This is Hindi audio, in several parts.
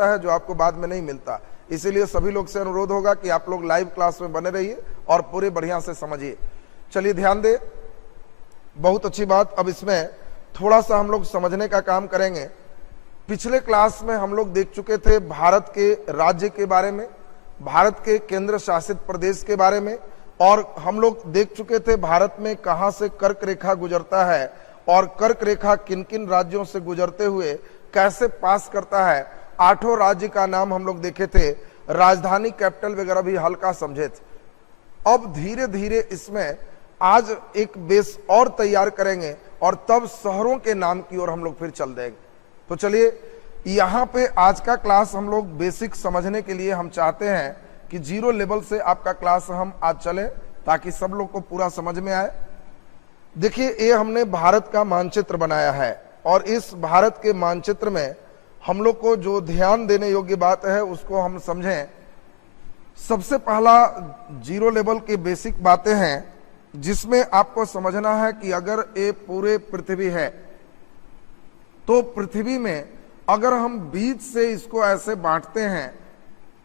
है जो आपको बाद में नहीं मिलता। इसीलिए सभी लोग से अनुरोध होगा कि आप लोग लाइव क्लास में बने रहिए और पूरे बढ़िया से समझिए। चलिए ध्यान दे, बहुत अच्छी बात। अब इसमें थोड़ा सा हम लोग समझने का काम करेंगे। पिछले क्लास में हम लोग देख चुके थे भारत के राज्य के बारे में, भारत के केंद्र शासित प्रदेश के बारे में, और हम लोग देख चुके थे भारत में कहां से कर्क रेखा गुजरता है और कर्क रेखा किन किन राज्यों से गुजरते हुए कैसे पास करता है। 8 राज्य का नाम हम लोग देखे थे, राजधानी कैपिटल वगैरह भी हल्का समझे थे। अब धीरे धीरे इसमें आज एक बेस और तैयार करेंगे और तब शहरों के नाम की ओर हम लोग फिर चल देंगे। तो चलिए यहाँ पे आज का क्लास हम लोग बेसिक समझने के लिए हम चाहते हैं कि 0 लेवल से आपका क्लास हम आज चले ताकि सब लोग को पूरा समझ में आए। देखिए, ये हमने भारत का मानचित्र बनाया है और इस भारत के मानचित्र में हम लोग को जो ध्यान देने योग्य बात है उसको हम समझें। सबसे पहला 0 लेवल की बेसिक बातें हैं जिसमें आपको समझना है कि अगर ये पूरे पृथ्वी है तो पृथ्वी में अगर हम बीच से इसको ऐसे बांटते हैं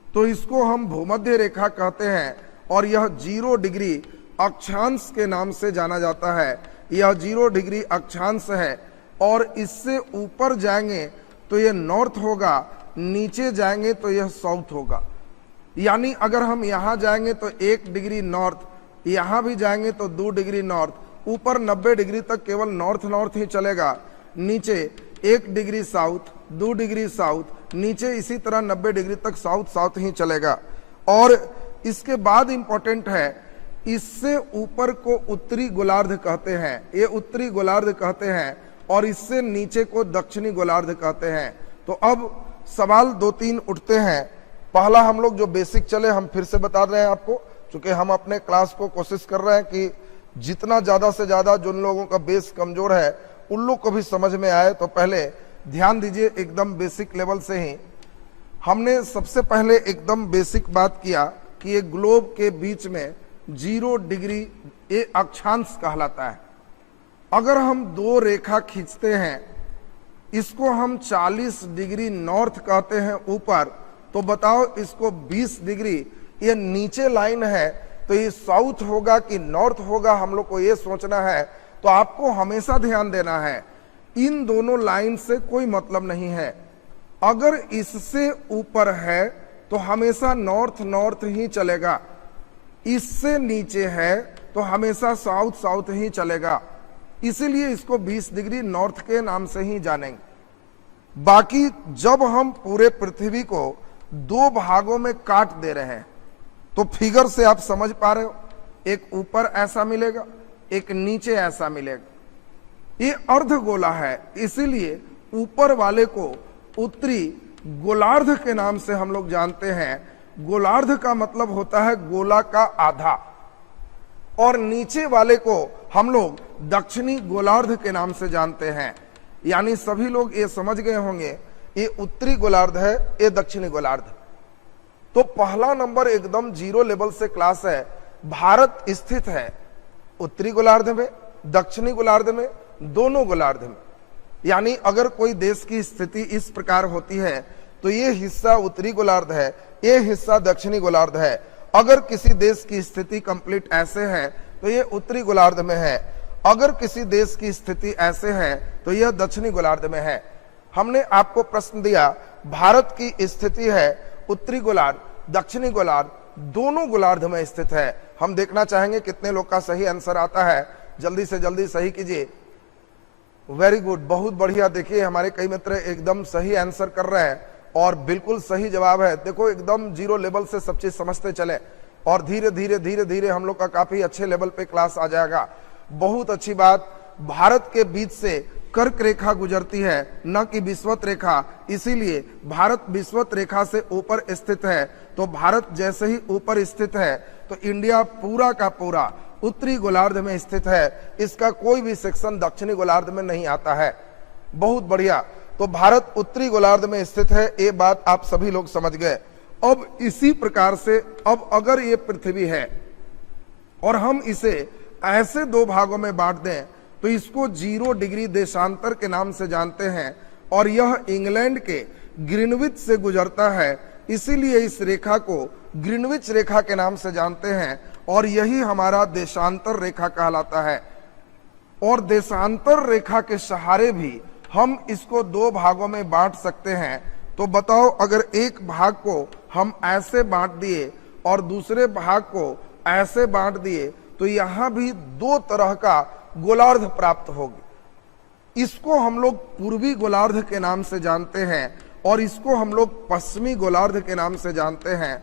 तो इसको हम भूमध्य रेखा कहते हैं और यह 0 डिग्री अक्षांश के नाम से जाना जाता है। यह 0 डिग्री अक्षांश है और इससे ऊपर जाएंगे तो यह नॉर्थ होगा, नीचे जाएंगे तो यह साउथ होगा। यानी अगर हम यहाँ जाएंगे तो 1 डिग्री नॉर्थ, यहाँ भी जाएंगे तो 2 डिग्री नॉर्थ, ऊपर 90 डिग्री तक केवल नॉर्थ नॉर्थ ही चलेगा, नीचे 1 डिग्री साउथ, 2 डिग्री साउथ, नीचे इसी तरह 90 डिग्री तक साउथ साउथ ही चलेगा। और इसके बाद इंपॉर्टेंट है, इससे ऊपर को उत्तरी गोलार्ध कहते हैं, ये उत्तरी गोलार्ध कहते हैं, और इससे नीचे को दक्षिणी गोलार्ध कहते हैं। तो अब सवाल 2-3 उठते हैं। पहला हम लोग जो बेसिक चले हम फिर से बता रहे हैं आपको, क्योंकि हम अपने क्लास को कोशिश कर रहे हैं कि जितना ज्यादा से ज्यादा जिन लोगों का बेस कमजोर है उन लोग को भी समझ में आए। तो पहले ध्यान दीजिए, एकदम बेसिक लेवल से ही हमने सबसे पहले एकदम बेसिक बात किया कि एक ग्लोब के बीच में 0 डिग्री ये अक्षांश कहलाता है। अगर हम 2 रेखा खींचते हैं, इसको हम 40 डिग्री नॉर्थ कहते हैं ऊपर, तो बताओ इसको 20 डिग्री ये नीचे लाइन है तो ये साउथ होगा कि नॉर्थ होगा, हम लोग को ये सोचना है। तो आपको हमेशा ध्यान देना है, इन दोनों लाइन से कोई मतलब नहीं है। अगर इससे ऊपर है तो हमेशा नॉर्थ नॉर्थ ही चलेगा, इससे नीचे है तो हमेशा साउथ साउथ ही चलेगा। इसीलिए इसको 20 डिग्री नॉर्थ के नाम से ही जानेंगे। बाकी जब हम पूरे पृथ्वी को 2 भागों में काट दे रहे हैं तो फिगर से आप समझ पा रहे हो, एक ऊपर ऐसा मिलेगा, एक नीचे ऐसा मिलेगा। ये अर्धगोला है, इसीलिए ऊपर वाले को उत्तरी गोलार्ध के नाम से हम लोग जानते हैं। गोलार्ध का मतलब होता है गोला का आधा, और नीचे वाले को हम लोग दक्षिणी गोलार्ध के नाम से जानते हैं। यानी सभी लोग ये समझ गए होंगे, ये उत्तरी गोलार्ध है, ये दक्षिणी गोलार्ध। तो पहला नंबर एकदम 0 लेवल से क्लास है। भारत स्थित है उत्तरी गोलार्ध में, दक्षिणी गोलार्ध में, दोनों गोलार्ध में। यानी अगर कोई देश की स्थिति इस प्रकार होती है तो ये हिस्सा उत्तरी गोलार्ध है, ये हिस्सा दक्षिणी गोलार्ध है। अगर किसी देश की स्थिति कंप्लीट ऐसे है तो ये उत्तरी गोलार्ध में है, अगर किसी देश की स्थिति ऐसे है तो यह दक्षिणी गोलार्ध में है। हमने आपको प्रश्न दिया, भारत की स्थिति है उत्तरी गोलार्ध, दक्षिणी गोलार्ध, दोनों गोलार्ध में स्थित है। हम देखना चाहेंगे कितने लोग का सही आंसर आता है, जल्दी से जल्दी सही कीजिए। वेरी गुड, बहुत बढ़िया। देखिए हमारे कई मित्र एकदम सही आंसर कर रहे हैं और बिल्कुल सही जवाब है। देखो एकदम 0 लेवल से सब चीज समझते चले और धीरे धीरे धीरे धीरे हम लोग का काफी अच्छे लेवल पे क्लास आ जाएगा। बहुत अच्छी बात। भारत के बीच से कर्क रेखा गुजरती है, न कि विषुवत रेखा, इसीलिए भारत विषुवत रेखा से ऊपर स्थित है। तो भारत जैसे ही ऊपर स्थित है तो इंडिया पूरा का पूरा उत्तरी गोलार्ध में स्थित है, इसका कोई भी सेक्शन दक्षिणी गोलार्ध में नहीं आता है। बहुत बढ़िया। तो भारत उत्तरी गोलार्ध में स्थित है, ये बात आप सभी लोग समझ गए। अब इसी प्रकार से अब अगर ये पृथ्वी है और हम इसे ऐसे 2 भागों में बांट दें तो इसको 0 डिग्री देशांतर के नाम से जानते हैं। और यह इंग्लैंड के ग्रीनविच से गुजरता है, इसीलिए इस रेखा को ग्रीनविच रेखा के नाम से जानते हैं और यही हमारा देशांतर रेखा कहलाता है। और देशांतर रेखा के सहारे भी हम इसको दो भागों में बांट सकते हैं। तो बताओ, अगर एक भाग को हम ऐसे बांट दिए और दूसरे भाग को ऐसे बांट दिए तो यहां भी दो तरह का गोलार्ध प्राप्त होगी। इसको हम लोग पूर्वी गोलार्ध के नाम से जानते हैं और इसको हम लोग पश्चिमी गोलार्ध के नाम से जानते हैं।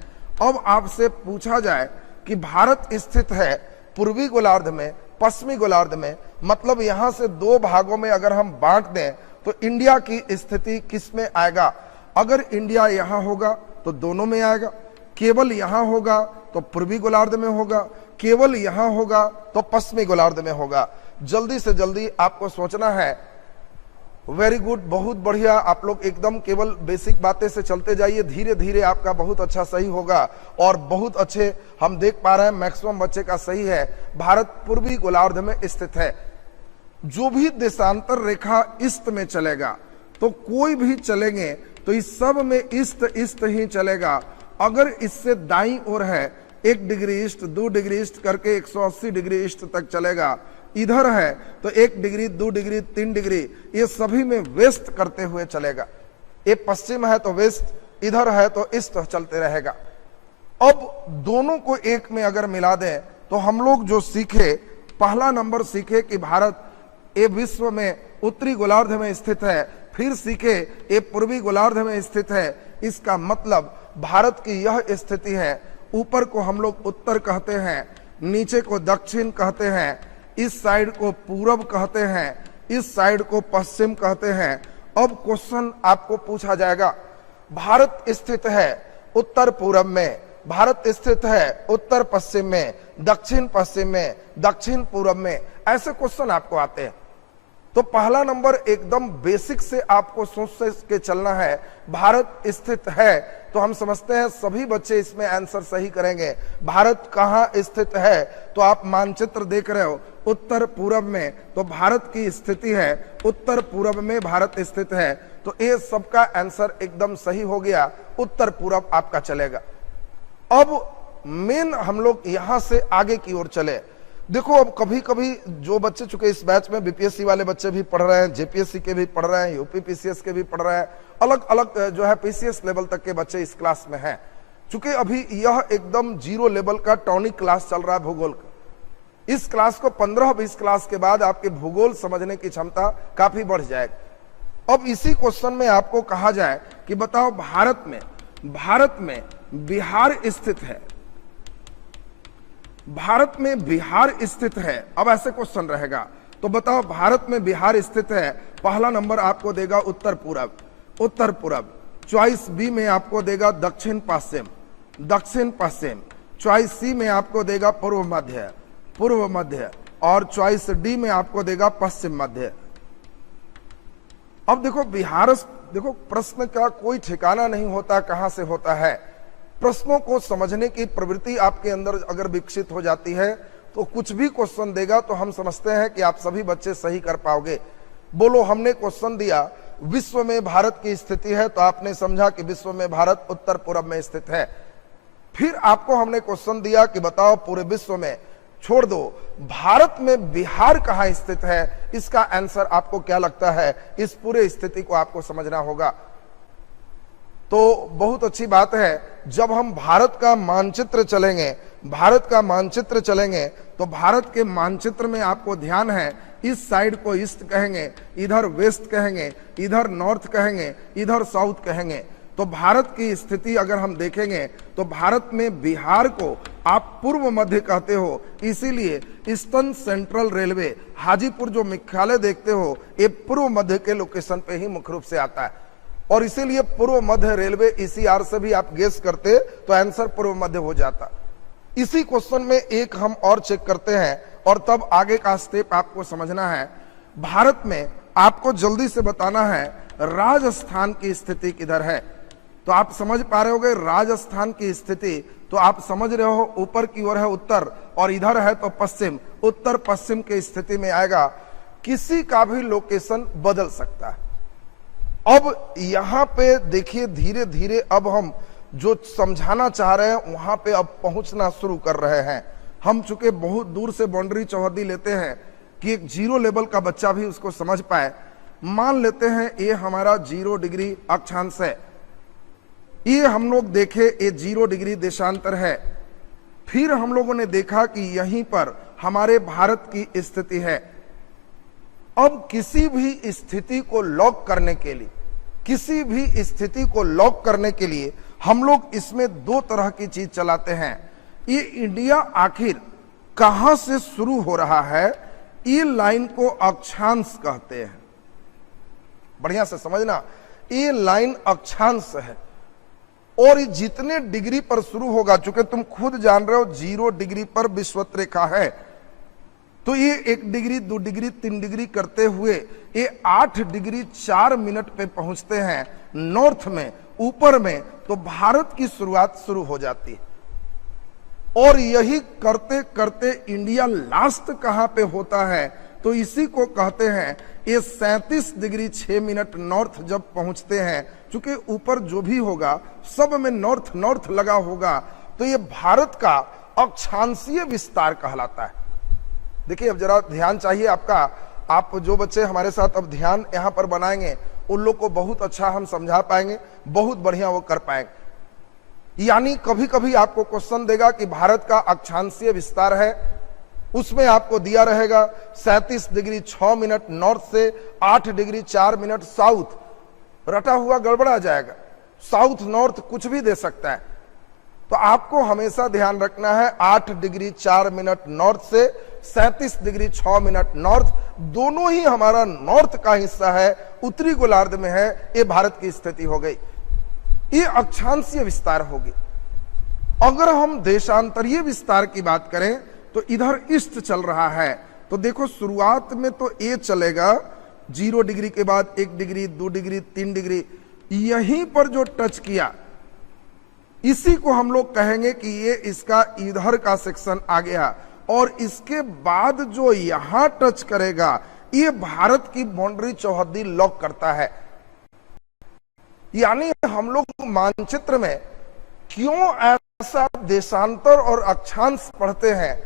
अब आपसे पूछा जाए कि भारत स्थित है पूर्वी गोलार्ध में, पश्चिमी गोलार्ध में, मतलब यहां से दो भागों में अगर हम बांट दें तो इंडिया की स्थिति किस में आएगा? अगर इंडिया यहां होगा तो दोनों में आएगा, केवल यहां होगा तो पूर्वी गोलार्ध में होगा, केवल यहां होगा तो पश्चिमी गोलार्ध में होगा। जल्दी से जल्दी आपको सोचना है। वेरी गुड, बहुत बढ़िया। आप लोग एकदम केवल बेसिक बातें से चलते जाइए, धीरे धीरे आपका बहुत अच्छा सही होगा और बहुत अच्छे हम देख पा रहे हैं मैक्सिमम बच्चे का सही है। भारत पूर्वी गोलार्ध में स्थित है। जो भी देशांतर रेखा ईस्ट में चलेगा तो कोई भी चलेंगे तो इस सब में ईस्ट ईस्ट ही चलेगा। अगर इससे दाईं ओर है 1 डिग्री ईस्ट, 2 डिग्री ईस्ट करके 180 डिग्री ईस्ट तक चलेगा। इधर है तो 1 डिग्री, 2 डिग्री, 3 डिग्री, ये सभी में वेस्ट करते हुए चलेगा। ये पश्चिम है तो वेस्ट, इधर है तो ईस्ट चलते रहेगा। अब दोनों को एक में अगर मिला दें तो हम लोग जो सीखे, पहला नंबर सीखे कि भारत ये विश्व में उत्तरी गोलार्ध में स्थित है, फिर सीखे ये पूर्वी गोलार्ध में स्थित है। इसका मतलब भारत की यह स्थिति है, ऊपर को हम लोग उत्तर कहते हैं, नीचे को दक्षिण कहते हैं, इस साइड को पूरब कहते हैं, इस साइड को पश्चिम कहते हैं। अब क्वेश्चन आपको पूछा जाएगा, भारत स्थित है उत्तर पूरब में, भारत स्थित है उत्तर पश्चिम में, दक्षिण पश्चिम में, दक्षिण पूरब में, ऐसे क्वेश्चन आपको आते हैं। तो पहला नंबर एकदम बेसिक से आपको सोच के चलना है। भारत स्थित है तो हम समझते हैं सभी बच्चे इसमें आंसर सही करेंगे। भारत कहाँ स्थित है? तो आप मानचित्र देख रहे हो उत्तर पूरब में, तो भारत की स्थिति है उत्तर पूरब में भारत स्थित है। तो ये सबका आंसर एकदम सही हो गया, उत्तर पूरब आपका चलेगा। अब मेन हम लोग यहां से आगे की ओर चले। देखो, अब कभी कभी जो बच्चे, चूंकि इस बैच में बीपीएससी वाले बच्चे भी पढ़ रहे हैं, जेपीएससी के भी पढ़ रहे हैं, यूपी पीसीएस के भी पढ़ रहे हैं, अलग अलग जो है पीसीएस लेवल तक के बच्चे इस क्लास में हैं। चूंकि अभी यह एकदम 0 लेवल का टॉनिक क्लास चल रहा है भूगोल का। इस क्लास को 15-20 क्लास के बाद आपके भूगोल समझने की क्षमता काफी बढ़ जाएगी। अब इसी क्वेश्चन में आपको कहा जाए कि बताओ, भारत में बिहार स्थित है, भारत में बिहार स्थित है। अब ऐसे क्वेश्चन रहेगा तो बताओ, भारत में बिहार स्थित है। पहला नंबर आपको देगा उत्तर पूरब, उत्तर पूरब। चॉइस बी में आपको देगा दक्षिण पश्चिम, दक्षिण पश्चिम। चॉइस सी में आपको देगा पूर्व मध्य, पूर्व मध्य। और चॉइस डी में आपको देगा पश्चिम मध्य। अब देखो, बिहार, देखो प्रश्न का कोई ठिकाना नहीं होता कहां से होता है। प्रश्नों को समझने की प्रवृत्ति आपके अंदर अगर विकसित हो जाती है तो कुछ भी क्वेश्चन देगा तो हम समझते हैं कि आप सभी बच्चे सही कर पाओगे। बोलो, हमने क्वेश्चन दिया विश्व में भारत की स्थिति है, तो आपने समझा कि विश्व में भारत उत्तर पूरब में स्थित है। फिर आपको हमने क्वेश्चन दिया कि बताओ, पूरे विश्व में छोड़ दो, भारत में बिहार कहाँ स्थित है, इसका आंसर आपको क्या लगता है? इस पूरे स्थिति को आपको समझना होगा। तो बहुत अच्छी बात है, जब हम भारत का मानचित्र चलेंगे, भारत का मानचित्र चलेंगे तो भारत के मानचित्र में आपको ध्यान है, इस साइड को ईस्ट कहेंगे, इधर वेस्ट कहेंगे, इधर नॉर्थ कहेंगे, इधर साउथ कहेंगे। तो भारत की स्थिति अगर हम देखेंगे तो भारत में बिहार को आप पूर्व मध्य कहते हो, इसीलिए ईस्टर्न सेंट्रल रेलवे हाजीपुर जो मुख्यालय देखते हो, ये पूर्व मध्य के लोकेशन पे ही मुख्य रूप से आता है। और इसीलिए पूर्व मध्य रेलवे ईसीआर से भी आप गेस करते तो आंसर पूर्व मध्य हो जाता। इसी क्वेश्चन में एक हम और चेक करते हैं और तब आगे का स्टेप आपको समझना है। भारत में आपको जल्दी से बताना है राजस्थान की स्थिति किधर है। तो आप समझ पा रहे होगे राजस्थान की स्थिति, तो आप समझ रहे हो ऊपर की ओर है उत्तर और इधर है तो पश्चिम, उत्तर पश्चिम की स्थिति में आएगा। किसी का भी लोकेशन बदल सकता है, अब यहां पे देखिए धीरे धीरे अब हम जो समझाना चाह रहे हैं वहां पे अब पहुंचना शुरू कर रहे हैं। हम चूंकि बहुत दूर से बाउंड्री चौहद्दी लेते हैं कि एक 0 लेवल का बच्चा भी उसको समझ पाए। मान लेते हैं ये हमारा 0 डिग्री अक्षांश है, ये हम लोग देखे ये 0 डिग्री देशांतर है। फिर हम लोगों ने देखा कि यहीं पर हमारे भारत की स्थिति है। अब किसी भी स्थिति को लॉक करने के लिए, किसी भी स्थिति को लॉक करने के लिए हम लोग इसमें 2 तरह की चीज चलाते हैं। ये इंडिया आखिर कहां से शुरू हो रहा है, ये लाइन को अक्षांश कहते हैं। बढ़िया से समझना, ये लाइन अक्षांश है और ये जितने डिग्री पर शुरू होगा, चूंकि तुम खुद जान रहे हो 0 डिग्री पर विषुवत रेखा है, तो ये 1 डिग्री 2 डिग्री 3 डिग्री करते हुए ये 8 डिग्री 4 मिनट पे पहुंचते हैं नॉर्थ में, ऊपर में, तो भारत की शुरुआत शुरू हो जाती है। और यही करते करते इंडिया लास्ट कहां पे होता है, तो इसी को कहते हैं ये 37 डिग्री 6 मिनट नॉर्थ जब पहुंचते हैं, चूंकि ऊपर जो भी होगा सब में नॉर्थ नॉर्थ लगा होगा, तो ये भारत का अक्षांशीय विस्तार कहलाता है। देखिए अब जरा ध्यान चाहिए आपका, आप जो बच्चे हमारे साथ अब ध्यान यहां पर बनाएंगे उन लोग को बहुत अच्छा हम समझा पाएंगे, बहुत बढ़िया वो कर पाएंगे। यानी कभी कभी आपको क्वेश्चन देगा कि भारत का अक्षांशीय विस्तार है, उसमें आपको दिया रहेगा 37 डिग्री 6 मिनट नॉर्थ से 8 डिग्री 4 मिनट साउथ, रटा हुआ गड़बड़ा जाएगा, साउथ नॉर्थ कुछ भी दे सकता है। तो आपको हमेशा ध्यान रखना है 8 डिग्री 4 मिनट नॉर्थ से 37 डिग्री 6 मिनट नॉर्थ, दोनों ही हमारा नॉर्थ का हिस्सा है, उत्तरी गोलार्ध में है। ये भारत की स्थिति हो गई, ये अक्षांशीय विस्तार होगी। अगर हम देशांतरीय विस्तार की बात करें तो इधर ईस्ट चल रहा है, तो देखो शुरुआत में तो ये चलेगा 0 डिग्री के बाद 1 डिग्री 2 डिग्री 3 डिग्री, यहीं पर जो टच किया इसी को हम लोग कहेंगे कि ये इसका इधर का सेक्शन आ गया, और इसके बाद जो यहां टच करेगा ये भारत की बाउंड्री चौहद्दी लॉक करता है। यानी हम लोग मानचित्र में क्यों ऐसा देशांतर और अक्षांश पढ़ते हैं,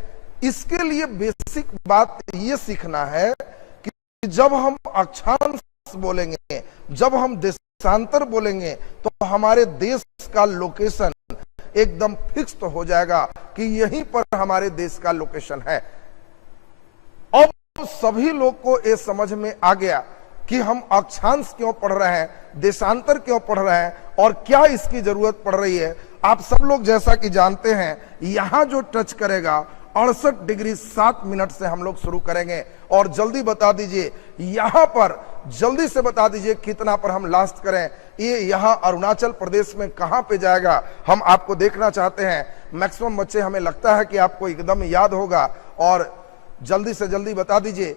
इसके लिए बेसिक बात ये सीखना है कि जब हम अक्षांश बोलेंगे, जब हम देशांतर बोलेंगे, तो हमारे देश का लोकेशन एकदम फिक्स हो जाएगा कि यहीं पर हमारे देश का लोकेशन है। अब सभी लोग को यह समझ में आ गया कि हम अक्षांश क्यों पढ़ रहे हैं, देशांतर क्यों पढ़ रहे हैं और क्या इसकी जरूरत पड़ रही है। आप सब लोग जैसा कि जानते हैं यहां जो टच करेगा 68 डिग्री 7 मिनट से हम लोग शुरू करेंगे, और जल्दी बता दीजिए यहां पर, जल्दी से बता दीजिए कितना पर हम लास्ट करें। ये यहां अरुणाचल प्रदेश में कहां पे जाएगा हम आपको देखना चाहते हैं। मैक्सिमम बच्चे हमें लगता है कि आपको एकदम याद होगा, और जल्दी से जल्दी बता दीजिए।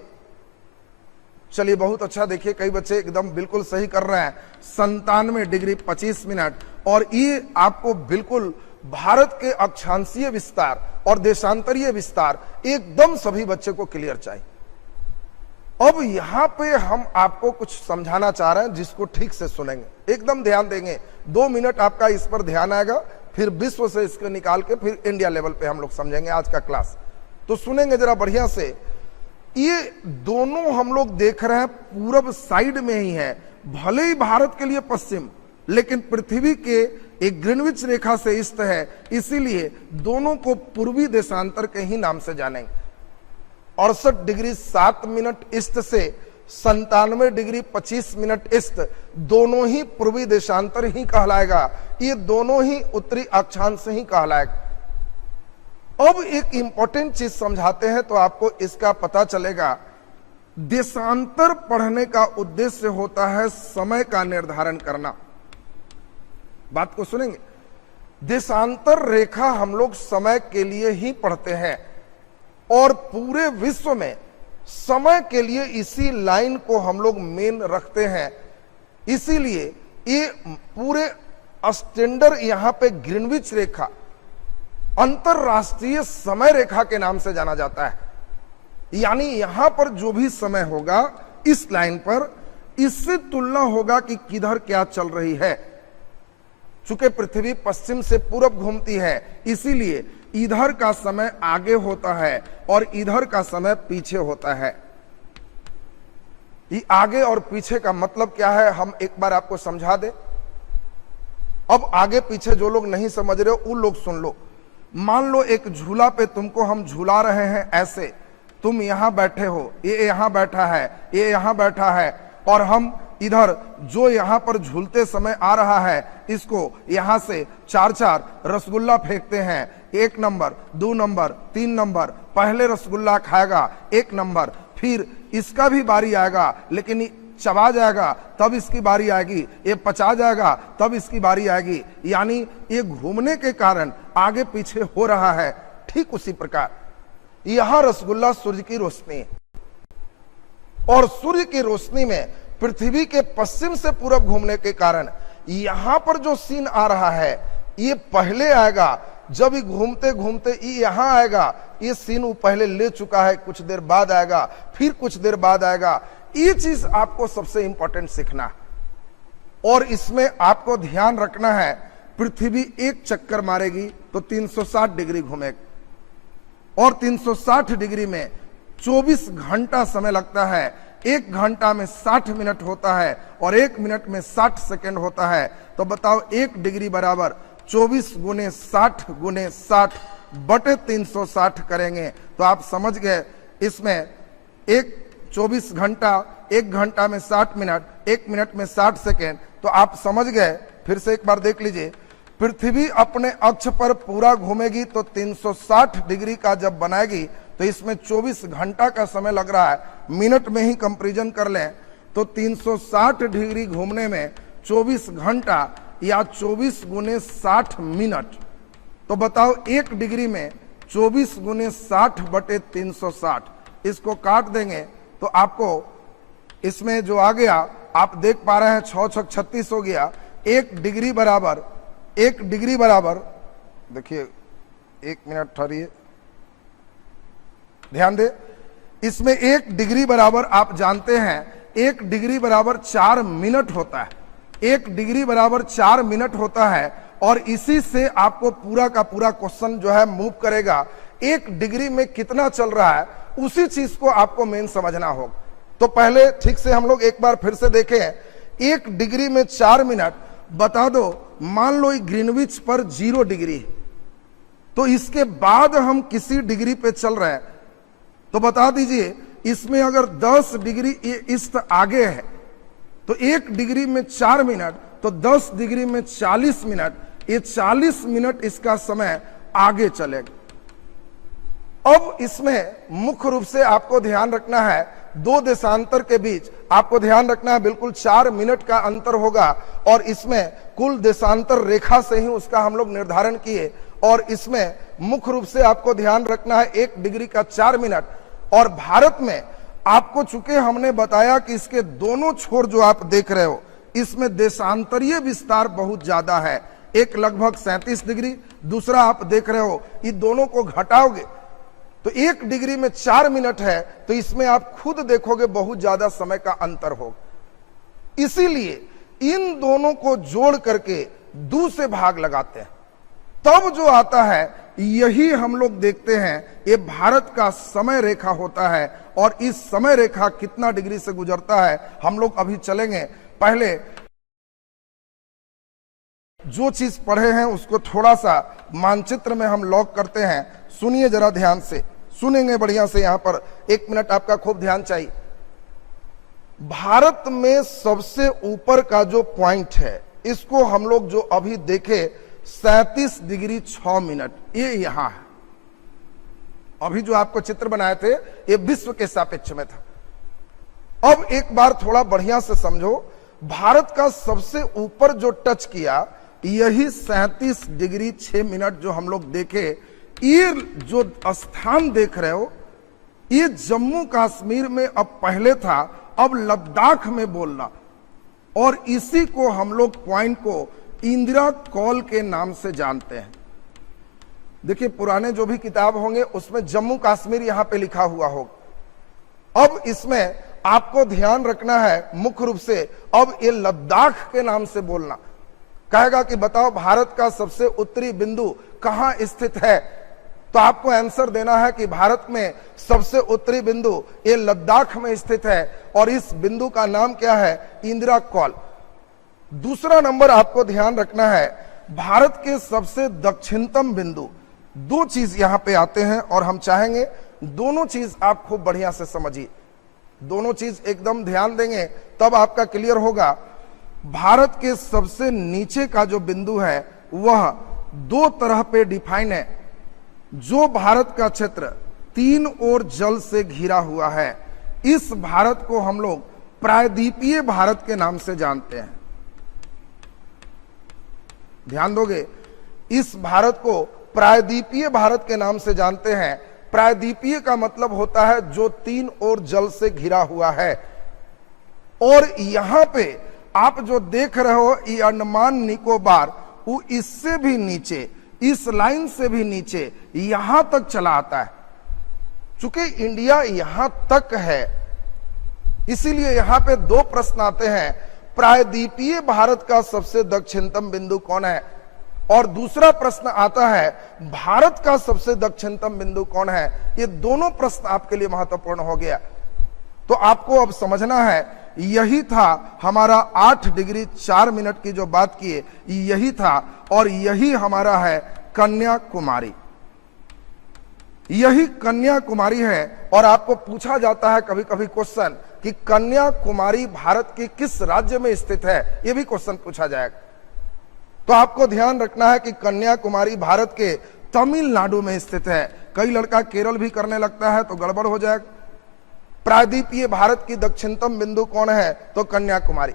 चलिए बहुत अच्छा, देखिए कई बच्चे एकदम बिल्कुल सही कर रहे हैं, 97 डिग्री 25 मिनट, और ये आपको बिल्कुल भारत के अक्षांशीय विस्तार और देशांतरीय विस्तार एकदम सभी बच्चे को क्लियर चाहिए। अब यहां पे हम आपको कुछ समझाना चाह रहे हैं जिसको ठीक से सुनेंगे, एकदम ध्यान देंगे। 2 मिनट आपका इस पर ध्यान आएगा, फिर विश्व से इसको निकाल के फिर इंडिया लेवल पे हम लोग समझेंगे आज का क्लास। तो सुनेंगे जरा बढ़िया से। ये दोनों हम लोग देख रहे हैं पूरब साइड में ही है, भले ही भारत के लिए पश्चिम, लेकिन पृथ्वी के एक ग्रीनविच रेखा से ईस्ट है, इसीलिए दोनों को पूर्वी देशांतर के ही नाम से जानेंगे। 68 डिग्री 7 मिनट ईस्ट से 97 डिग्री 25 मिनट ईस्ट, दोनों ही पूर्वी देशांतर ही कहलाएगा, ये दोनों ही उत्तरी अक्षांश ही कहलाएगा। अब एक इंपॉर्टेंट चीज समझाते हैं तो आपको इसका पता चलेगा। देशांतर पढ़ने का उद्देश्य होता है समय का निर्धारण करना। बात को सुनेंगे, देशांतर रेखा हम लोग समय के लिए ही पढ़ते हैं, और पूरे विश्व में समय के लिए इसी लाइन को हम लोग मेन रखते हैं। इसीलिए ये पूरे स्टैंडर्ड यहां पे ग्रीनविच रेखा अंतरराष्ट्रीय समय रेखा के नाम से जाना जाता है। यानी यहां पर जो भी समय होगा इस लाइन पर, इससे तुलना होगा कि किधर क्या चल रही है। चूंकि पृथ्वी पश्चिम से पूरब घूमती है, इसीलिए इधर का समय आगे होता है और इधर का समय पीछे होता है। ये आगे और पीछे का मतलब क्या है, हम एक बार आपको समझा दें। अब आगे पीछे जो लोग नहीं समझ रहे हो उन लोग सुन लो। मान लो एक झूला पे तुमको हम झूला रहे हैं, ऐसे तुम यहां बैठे हो, ये यहां बैठा है, ये यहां बैठा है, और हम इधर जो यहां पर झूलते समय आ रहा है, इसको यहां से 4-4 रसगुल्ला फेंकते हैं। 1 नंबर, 2 नंबर, 3 नंबर, पहले रसगुल्ला खाएगा 1 नंबर, फिर इसका भी बारी आएगा, लेकिन चबा जाएगा तब इसकी बारी आएगी, ये पचा जाएगा तब इसकी बारी आएगी। यानी ये घूमने के कारण आगे पीछे हो रहा है। ठीक उसी प्रकार यहां रसगुल्ला सूर्य की रोशनी, और सूर्य की रोशनी में पृथ्वी के पश्चिम से पूरब घूमने के कारण यहां पर जो सीन आ रहा है, ये पहले आएगा। जब ये घूमते घूमते ये यहां आएगा, ये सीन वो पहले ले चुका है, कुछ देर बाद आएगा, फिर कुछ देर बाद आएगा। ये चीज आपको सबसे इंपॉर्टेंट सीखना है। और इसमें आपको ध्यान रखना है, पृथ्वी एक चक्कर मारेगी तो 360 डिग्री घूमेगी, और 360 डिग्री में 24 घंटा समय लगता है। 1 घंटा में 60 मिनट होता है और 1 मिनट में 60 सेकंड होता है। तो बताओ 1 डिग्री बराबर 24 गुने 60 गुने 60 बटे 360 करेंगे तो आप समझ गए। इसमें 24 घंटा, 1 घंटा में 60 मिनट, 1 मिनट में 60 सेकेंड, तो आप समझ गए। फिर से एक बार देख लीजिए, पृथ्वी अपने अक्ष पर पूरा घूमेगी तो 360 डिग्री का जब बनाएगी तो इसमें 24 घंटा का समय लग रहा है। मिनट में ही कंपैरिजन कर लें तो 360 डिग्री घूमने में 24 घंटा या 24 गुने 60 मिनट। तो बताओ 1 डिग्री में 24 गुने 60 बटे 360, इसको काट देंगे तो आपको इसमें जो आ गया आप देख पा रहे हैं, 6×6 36 हो गया। 1 डिग्री बराबर, 1 डिग्री बराबर, देखिए 1 मिनट ठहरिए, ध्यान दे। इसमें 1 डिग्री बराबर आप जानते हैं 1 डिग्री बराबर 4 मिनट होता है। 1 डिग्री बराबर 4 मिनट होता है, और इसी से आपको पूरा का पूरा क्वेश्चन जो है मूव करेगा। 1 डिग्री में कितना चल रहा है उसी चीज को आपको मेन समझना होगा। तो पहले ठीक से हम लोग एक बार फिर से देखें। 1 डिग्री में 4 मिनट, बता दो, मान लो ग्रीनविच पर 0 डिग्री, तो इसके बाद हम किसी डिग्री पे चल रहे हैं, तो बता दीजिए इसमें अगर 10 डिग्री ईस्ट आगे है तो 1 डिग्री में 4 मिनट, तो 10 डिग्री में 40 मिनट, ये 40 मिनट इसका समय आगे चलेगा। अब इसमें मुख्य रूप से आपको ध्यान रखना है, 2 देशांतर के बीच आपको ध्यान रखना है, बिल्कुल 4 मिनट का अंतर होगा, और इसमें कुल देशांतर रेखा से ही उसका हम लोग निर्धारण किए। और इसमें मुख्य रूप से आपको ध्यान रखना है 1 डिग्री का 4 मिनट। और भारत में आपको चूंकि हमने बताया कि इसके दोनों छोर जो आप देख रहे हो, इसमें देशांतरीय विस्तार बहुत ज्यादा है। एक लगभग 37 डिग्री, दूसरा आप देख रहे हो, ये दोनों को घटाओगे तो 1 डिग्री में 4 मिनट है, तो इसमें आप खुद देखोगे बहुत ज्यादा समय का अंतर होगा। इसीलिए इन दोनों को जोड़ करके 2 से भाग लगाते हैं, तब जो आता है यही हम लोग देखते हैं। ये भारत का समय रेखा होता है, और इस समय रेखा कितना डिग्री से गुजरता है हम लोग अभी चलेंगे। पहले जो चीज पढ़े हैं उसको थोड़ा सा मानचित्र में हम लॉक करते हैं। सुनिए जरा ध्यान से, सुनेंगे बढ़िया से। यहां पर 1 मिनट आपका खूब ध्यान चाहिए। भारत में सबसे ऊपर का जो पॉइंट है, इसको हम लोग जो अभी देखे 37 डिग्री 6 मिनट, ये यहां है। अभी जो आपको चित्र बनाए थे ये विश्व के सापेक्ष में था। अब एक बार थोड़ा बढ़िया से समझो, भारत का सबसे ऊपर जो टच किया यही 37 डिग्री 6 मिनट जो हम लोग देखे। ये जो स्थान देख रहे हो, ये जम्मू कश्मीर में अब पहले था, अब लद्दाख में बोलना, और इसी को हम लोग पॉइंट को इंदिरा कॉल के नाम से जानते हैं। देखिए पुराने जो भी किताब होंगे उसमें जम्मू कश्मीर यहां पे लिखा हुआ होगा। अब इसमें आपको ध्यान रखना है मुख्य रूप से, अब ये लद्दाख के नाम से बोलना। कहेगा कि बताओ भारत का सबसे उत्तरी बिंदु कहां स्थित है, तो आपको आंसर देना है कि भारत में सबसे उत्तरी बिंदु ये लद्दाख में स्थित है और इस बिंदु का नाम क्या है, इंदिरा कॉल। दूसरा नंबर आपको ध्यान रखना है, भारत के सबसे दक्षिणतम बिंदु। दो चीज यहां पे आते हैं और हम चाहेंगे दोनों चीज आप खूब बढ़िया से समझिए, दोनों चीज एकदम ध्यान देंगे तब आपका क्लियर होगा। भारत के सबसे नीचे का जो बिंदु है वह दो तरह पे डिफाइन है। जो भारत का क्षेत्र तीन ओर जल से घिरा हुआ है, इस भारत को हम लोग प्रायद्वीपीय भारत के नाम से जानते हैं। ध्यान दोगे, इस भारत को प्रायद्वीपीय भारत के नाम से जानते हैं। प्रायद्वीपीय का मतलब होता है जो तीन ओर जल से घिरा हुआ है। और यहां पे आप जो देख रहे हो ये अंडमान निकोबार, वो इससे भी नीचे, इस लाइन से भी नीचे यहां तक चला आता है। चूंकि इंडिया यहां तक है, इसीलिए यहां पे दो प्रश्न आते हैं, प्रायद्वीपीय भारत का सबसे दक्षिणतम बिंदु कौन है, और दूसरा प्रश्न आता है भारत का सबसे दक्षिणतम बिंदु कौन है। ये दोनों प्रश्न आपके लिए महत्वपूर्ण हो गया। तो आपको अब समझना है, यही था हमारा 8 डिग्री 4 मिनट की जो बात किए, यही था और यही हमारा है कन्याकुमारी। यही कन्याकुमारी है। और आपको पूछा जाता है कभी कभी क्वेश्चन कि कन्याकुमारी भारत के किस राज्य में स्थित है, यह भी क्वेश्चन पूछा जाएगा। तो आपको ध्यान रखना है कि कन्याकुमारी भारत के तमिलनाडु में स्थित है। कई लड़का केरल भी करने लगता है तो गड़बड़ हो जाएगा। प्रायद्वीपीय भारत की दक्षिणतम बिंदु कौन है, तो कन्याकुमारी।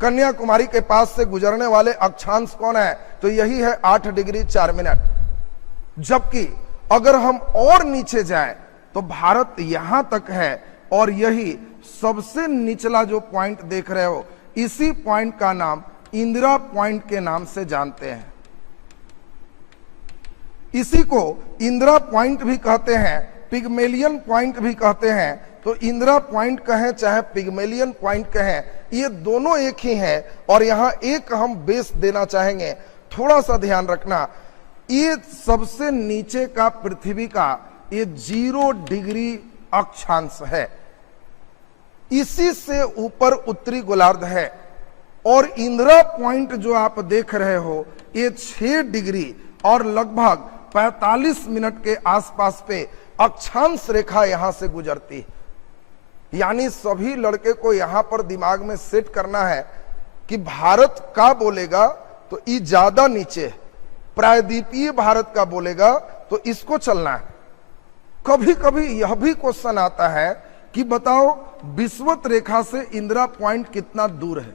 कन्याकुमारी के पास से गुजरने वाले अक्षांश कौन है, तो यही है 8 डिग्री 4 मिनट। जबकि अगर हम और नीचे जाएं तो भारत यहां तक है और यही सबसे निचला जो पॉइंट देख रहे हो, इसी पॉइंट का नाम इंदिरा पॉइंट के नाम से जानते हैं। इसी को इंदिरा पॉइंट भी कहते हैं, पिग्मेलियन पॉइंट भी कहते हैं। तो इंदिरा पॉइंट कहें चाहे पिग्मेलियन पॉइंट कहें, ये दोनों एक ही हैं। और यहां एक हम बेस देना चाहेंगे, थोड़ा सा ध्यान रखना, ये सबसे नीचे का पृथ्वी का ये 0 डिग्री अक्षांश है, इसी से ऊपर उत्तरी गोलार्ध है। और इंदिरा पॉइंट जो आप देख रहे हो, ये 6 डिग्री और लगभग 45 मिनट के आसपास पे अक्षांश रेखा यहां से गुजरती है। यानी सभी लड़के को यहां पर दिमाग में सेट करना है कि भारत का बोलेगा तो ये ज्यादा नीचे, प्रायद्वीपीय भारत का बोलेगा तो इसको चलना है। कभी कभी यह भी क्वेश्चन आता है कि बताओ विषुवत रेखा से इंदिरा पॉइंट कितना दूर है,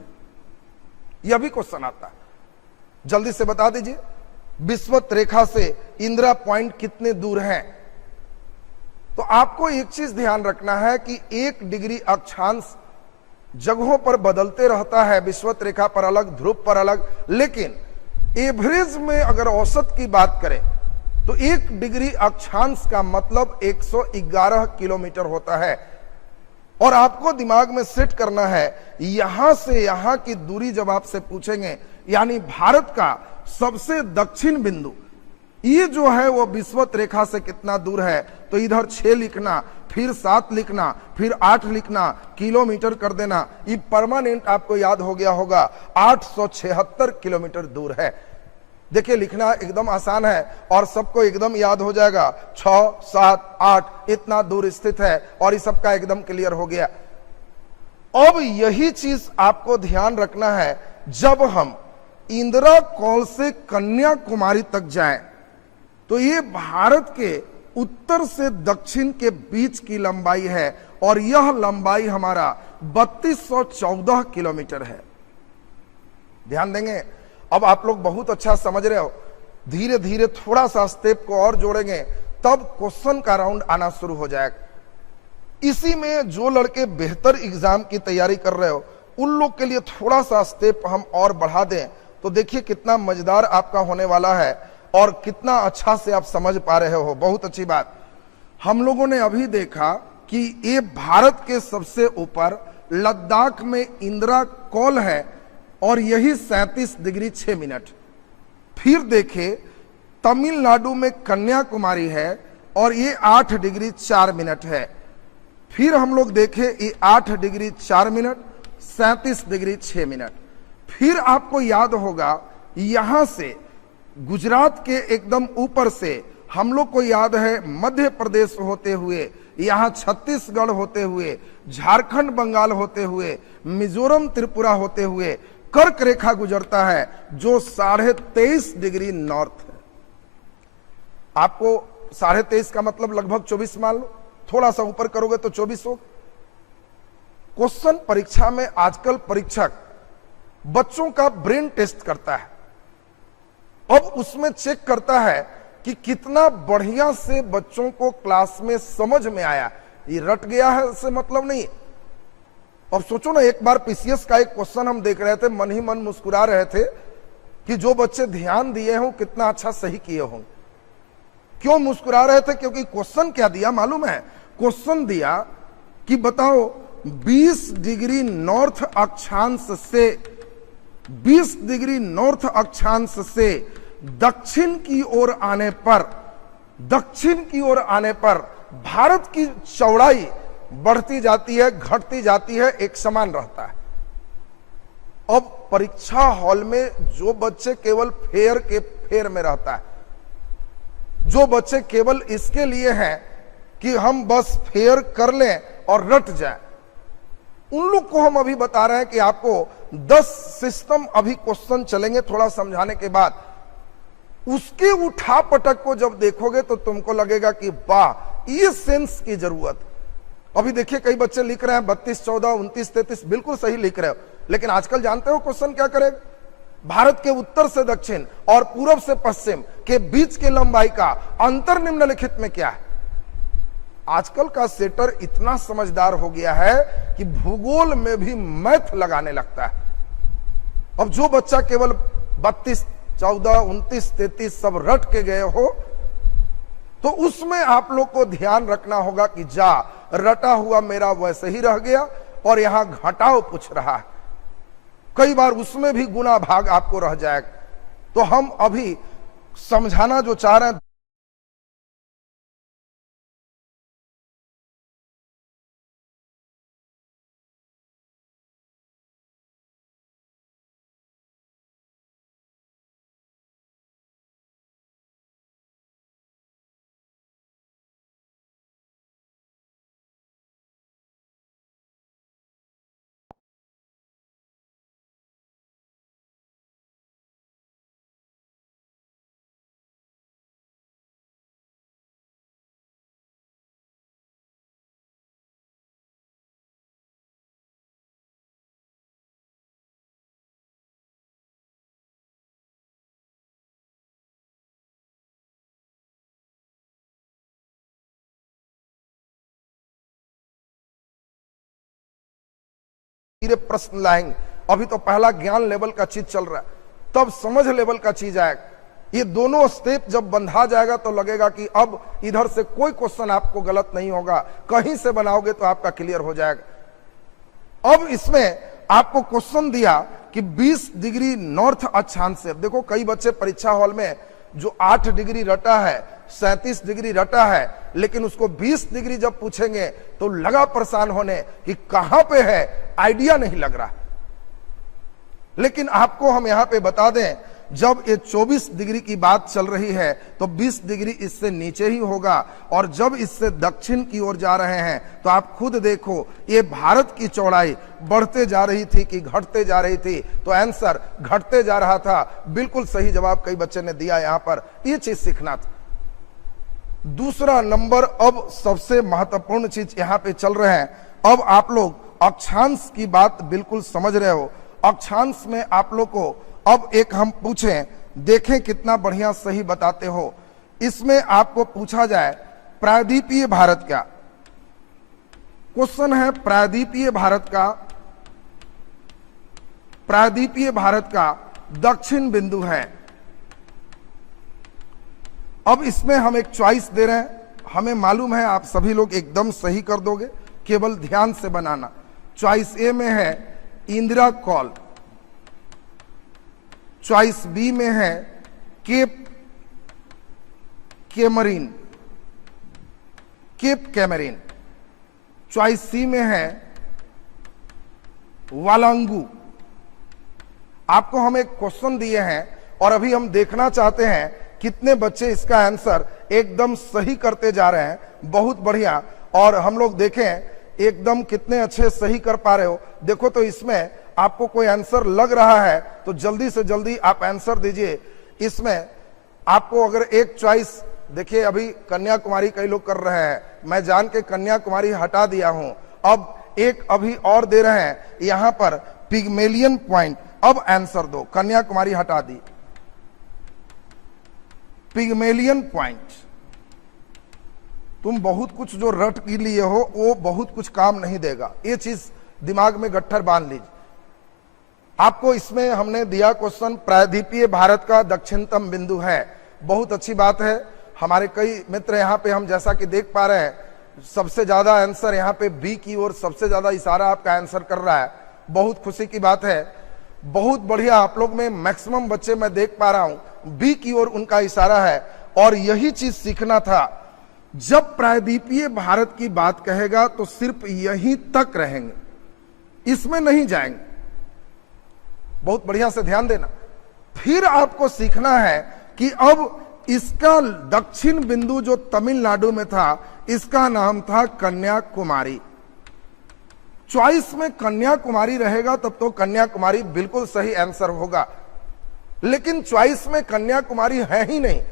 यह भी क्वेश्चन आता है। जल्दी से बता दीजिए, विषुवत रेखा से इंदिरा पॉइंट कितने दूर है। तो आपको एक चीज ध्यान रखना है कि 1 डिग्री अक्षांश जगहों पर बदलते रहता है, विषुवत रेखा पर अलग, ध्रुव पर अलग, लेकिन एवरेज में अगर औसत की बात करें तो 1 डिग्री अक्षांश का मतलब 111 किलोमीटर होता है। और आपको दिमाग में सेट करना है, यहां से यहां की दूरी जब आपसे पूछेंगे, यानी भारत का सबसे दक्षिण बिंदु ये जो है वो विषुवत रेखा से कितना दूर है, तो इधर 6 लिखना, फिर 7 लिखना, फिर 8 लिखना, किलोमीटर कर देना। ये परमानेंट आपको याद हो गया होगा, 876 किलोमीटर दूर है। देखिए लिखना एकदम आसान है और सबको एकदम याद हो जाएगा, 6, 7, 8 इतना दूर स्थित है और इस सबका एकदम क्लियर हो गया। अब यही चीज आपको ध्यान रखना है, जब हम इंदिरा कॉल से कन्याकुमारी तक जाएं तो ये भारत के उत्तर से दक्षिण के बीच की लंबाई है और यह लंबाई हमारा 3214 किलोमीटर है। ध्यान देंगे, अब आप लोग बहुत अच्छा समझ रहे हो, धीरे धीरे थोड़ा सा स्टेप को और जोड़ेंगे तब क्वेश्चन का राउंड आना शुरू हो जाएगा। इसी में जो लड़के बेहतर एग्जाम की तैयारी कर रहे हो उन लोग के लिए थोड़ा सा स्टेप हम और बढ़ा दें तो देखिए कितना मजेदार आपका होने वाला है और कितना अच्छा से आप समझ पा रहे हो। बहुत अच्छी बात। हम लोगों ने अभी देखा कि ये भारत के सबसे ऊपर लद्दाख में इंदिरा कौल है और यही 37 डिग्री 6 मिनट। फिर देखें तमिलनाडु में कन्याकुमारी है और ये 8 डिग्री 4 मिनट है। फिर हम लोग देखें ये 8 डिग्री 4 मिनट 37 डिग्री 6 मिनट। फिर आपको याद होगा यहां से गुजरात के एकदम ऊपर से हम लोग को याद है मध्य प्रदेश होते हुए, यहां छत्तीसगढ़ होते हुए, झारखंड बंगाल होते हुए, मिजोरम त्रिपुरा होते हुए कर्क रेखा गुजरता है जो 23.5 डिग्री नॉर्थ है। आपको 23.5 का मतलब लगभग 24 मान लो, थोड़ा सा ऊपर करोगे तो 24 हो। क्वेश्चन परीक्षा में आजकल परीक्षक बच्चों का ब्रेन टेस्ट करता है। अब उसमें चेक करता है कि कितना बढ़िया से बच्चों को क्लास में समझ में आया। ये रट गया है इससे मतलब नहीं। अब सोचो ना, एक बार पीसीएस का एक क्वेश्चन हम देख रहे थे, मन ही मन मुस्कुरा रहे थे कि जो बच्चे ध्यान दिए हों कितना अच्छा सही किए हों। क्यों मुस्कुरा रहे थे? क्योंकि क्वेश्चन क्या दिया मालूम है? क्वेश्चन दिया कि बताओ 20 डिग्री नॉर्थ अक्षांश से 20 डिग्री नॉर्थ अक्षांश से दक्षिण की ओर आने पर भारत की चौड़ाई बढ़ती जाती है, घटती जाती है, एक समान रहता है। अब परीक्षा हॉल में जो बच्चे केवल फेयर में रहता है, जो बच्चे केवल इसके लिए हैं कि हम बस फेयर कर लें और रट जाए, उन लोग को हम अभी बता रहे हैं कि आपको 10 सिस्टम अभी क्वेश्चन चलेंगे थोड़ा समझाने के बाद। उसके उठा पटक को जब देखोगे तो तुमको लगेगा कि वाह, ये सेंस की जरूरत। अभी देखिए कई बच्चे लिख रहे हैं 32, 14, 29, 33, बिल्कुल सही लिख रहे हो, लेकिन आजकल जानते हो क्वेश्चन क्या करेगा? भारत के उत्तर से दक्षिण और पूर्व से पश्चिम के बीच की लंबाई का अंतर निम्नलिखित में क्या है? आजकल का सेटर इतना समझदार हो गया है कि भूगोल में भी मैथ लगाने लगता है। अब जो बच्चा केवल 32, 14, 29, 33 सब रट के गए हो, तो उसमें आप लोग को ध्यान रखना होगा कि जा रटा हुआ मेरा वैसे ही रह गया और यहां घटाव पूछ रहा है। कई बार उसमें भी गुना भाग आपको रह जाएगा। तो हम अभी समझाना जो चाह रहे हैं, प्रश्न लाएंगे। अभी तो पहला ज्ञान लेवल का चीज चल रहा है, तब समझ लेवल का चीज आएगा। ये दोनों स्टेप जब बंधा जाएगा तो लगेगा कि अब इधर से कोई क्वेश्चन आपको गलत नहीं होगा, कहीं से बनाओगे तो आपका क्लियर हो जाएगा। अब इसमें आपको क्वेश्चन दिया कि 20 डिग्री नॉर्थ अक्षांश से। देखो कई बच्चे परीक्षा हॉल में जो 8 डिग्री रटा है, 37 डिग्री रटा है, लेकिन उसको 20 डिग्री जब पूछेंगे तो लगा परेशान होने कि कहां पे है, आइडिया नहीं लग रहा। लेकिन आपको हम यहां पे बता दें, जब ये 24 डिग्री की बात चल रही है तो 20 डिग्री इससे नीचे ही होगा, और जब इससे दक्षिण की ओर जा रहे हैं तो आप खुद देखो ये भारत की चौड़ाई बढ़ते जा रही थी कि घटते जा रही थी? तो आंसर घटते जा रहा था। बिल्कुल सही जवाब कई बच्चे ने दिया। यहां पर ये चीज सीखना था। दूसरा नंबर, अब सबसे महत्वपूर्ण चीज यहां पे चल रहे हैं। अब आप लोग अक्षांश की बात बिल्कुल समझ रहे हो। अक्षांश में आप लोग को अब एक हम पूछें, देखें कितना बढ़िया सही बताते हो। इसमें आपको पूछा जाए प्रायद्वीपीय भारत का क्वेश्चन है। प्रायद्वीपीय भारत का दक्षिण बिंदु है। अब इसमें हम एक चॉइस दे रहे हैं, हमें मालूम है आप सभी लोग एकदम सही कर दोगे, केवल ध्यान से बनाना। चॉइस ए में है इंदिरा कॉल, चॉइस बी में है केप कैमरीन, केप कैमरीन, चॉइस सी में है वालांगू। आपको हम एक क्वेश्चन दिए हैं और अभी हम देखना चाहते हैं कितने बच्चे इसका आंसर एकदम सही करते जा रहे हैं। बहुत बढ़िया। और हम लोग देखें एकदम कितने अच्छे सही कर पा रहे हो। देखो तो इसमें आपको कोई आंसर लग रहा है तो जल्दी से जल्दी आप आंसर दीजिए। इसमें आपको अगर एक चॉइस, देखिए अभी कन्याकुमारी कई लोग कर रहे हैं, मैं जान के कन्याकुमारी हटा दिया हूं। अब एक अभी और दे रहे हैं यहां पर पिग्मेलियन पॉइंट। अब आंसर दो, कन्याकुमारी हटा दी, पिग्मेलियन पॉइंट। तुम बहुत कुछ जो रट के लिए हो वो बहुत कुछ काम नहीं देगा, ये चीज दिमाग में गट्ठर बांध लीजिए। आपको इसमें हमने दिया क्वेश्चन प्रायद्वीपीय भारत का दक्षिणतम बिंदु है। बहुत अच्छी बात है। हमारे कई मित्र यहाँ पे हम जैसा कि देख पा रहे हैं सबसे ज्यादा आंसर यहाँ पे बी की ओर सबसे ज्यादा इशारा आपका आंसर कर रहा है। बहुत खुशी की बात है। बहुत बढ़िया। आप लोग में मैक्सिमम बच्चे मैं देख पा रहा हूं बी की ओर उनका इशारा है। और यही चीज सीखना था। जब प्रायद्वीपीय भारत की बात कहेगा तो सिर्फ यहीं तक रहेंगे, इसमें नहीं जाएंगे। बहुत बढ़िया से ध्यान देना। फिर आपको सीखना है कि अब इसका दक्षिण बिंदु जो तमिलनाडु में था इसका नाम था कन्याकुमारी। चॉइस में कन्याकुमारी रहेगा तब तो कन्याकुमारी बिल्कुल सही आंसर होगा, लेकिन चॉइस में कन्याकुमारी है ही नहीं।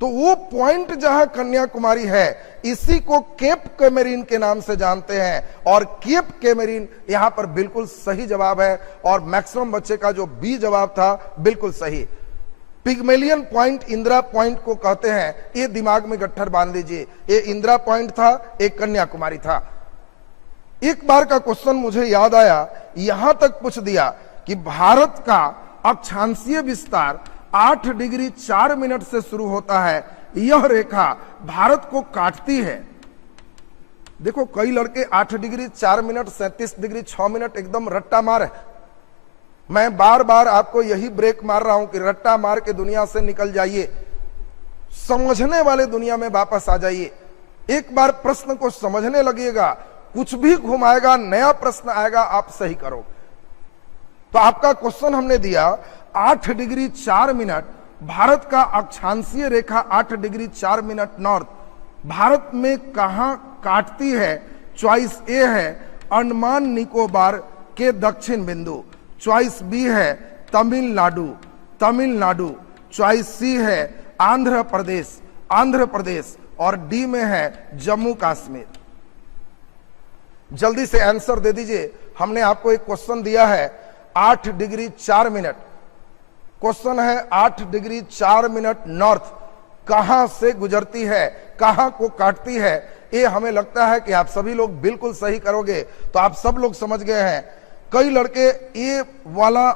तो वो पॉइंट जहां कन्याकुमारी है इसी को केप कैमरीन के नाम से जानते हैं। और केप कैमरीन यहां पर बिल्कुल सही जवाब है। और मैक्सिमम बच्चे का जो बी जवाब था बिल्कुल सही। पिग्मेलियन पॉइंट इंदिरा पॉइंट को कहते हैं, ये दिमाग में गट्ठर बांध लीजिए। ये इंदिरा पॉइंट था, एक कन्याकुमारी था। एक बार का क्वेश्चन मुझे याद आया, यहां तक पूछ दिया कि भारत का अक्षांशीय विस्तार 8 डिग्री 4 मिनट से शुरू होता है। यह रेखा भारत को काटती है। देखो कई लड़के 8 डिग्री 4 मिनट 37 डिग्री 6 मिनट एकदम रट्टा मार है। मैं बार बार आपको यही ब्रेक मार रहा हूं कि रट्टा मार के दुनिया से निकल जाइए, समझने वाले दुनिया में वापस आ जाइए। एक बार प्रश्न को समझने लगिएगा, कुछ भी घुमाएगा नया प्रश्न आएगा, आप सही करो। तो आपका क्वेश्चन हमने दिया 8 डिग्री 4 मिनट, भारत का अक्षांशीय रेखा 8 डिग्री 4 मिनट नॉर्थ भारत में कहां काटती है। चॉइस ए है अंडमान निकोबार के दक्षिण बिंदु, चॉइस बी है तमिलनाडु, तमिलनाडु, चॉइस सी है आंध्र प्रदेश, आंध्र प्रदेश, और डी में है जम्मू कश्मीर। जल्दी से आंसर दे दीजिए। हमने आपको एक क्वेश्चन दिया है 8 डिग्री 4 मिनट। क्वेश्चन है 8 डिग्री 4 मिनट नॉर्थ कहां से गुजरती है, कहां को काटती है। ये हमें लगता है कि आप सभी लोग बिल्कुल सही करोगे। तो आप सब लोग समझ गए हैं। कई लड़के ये वाला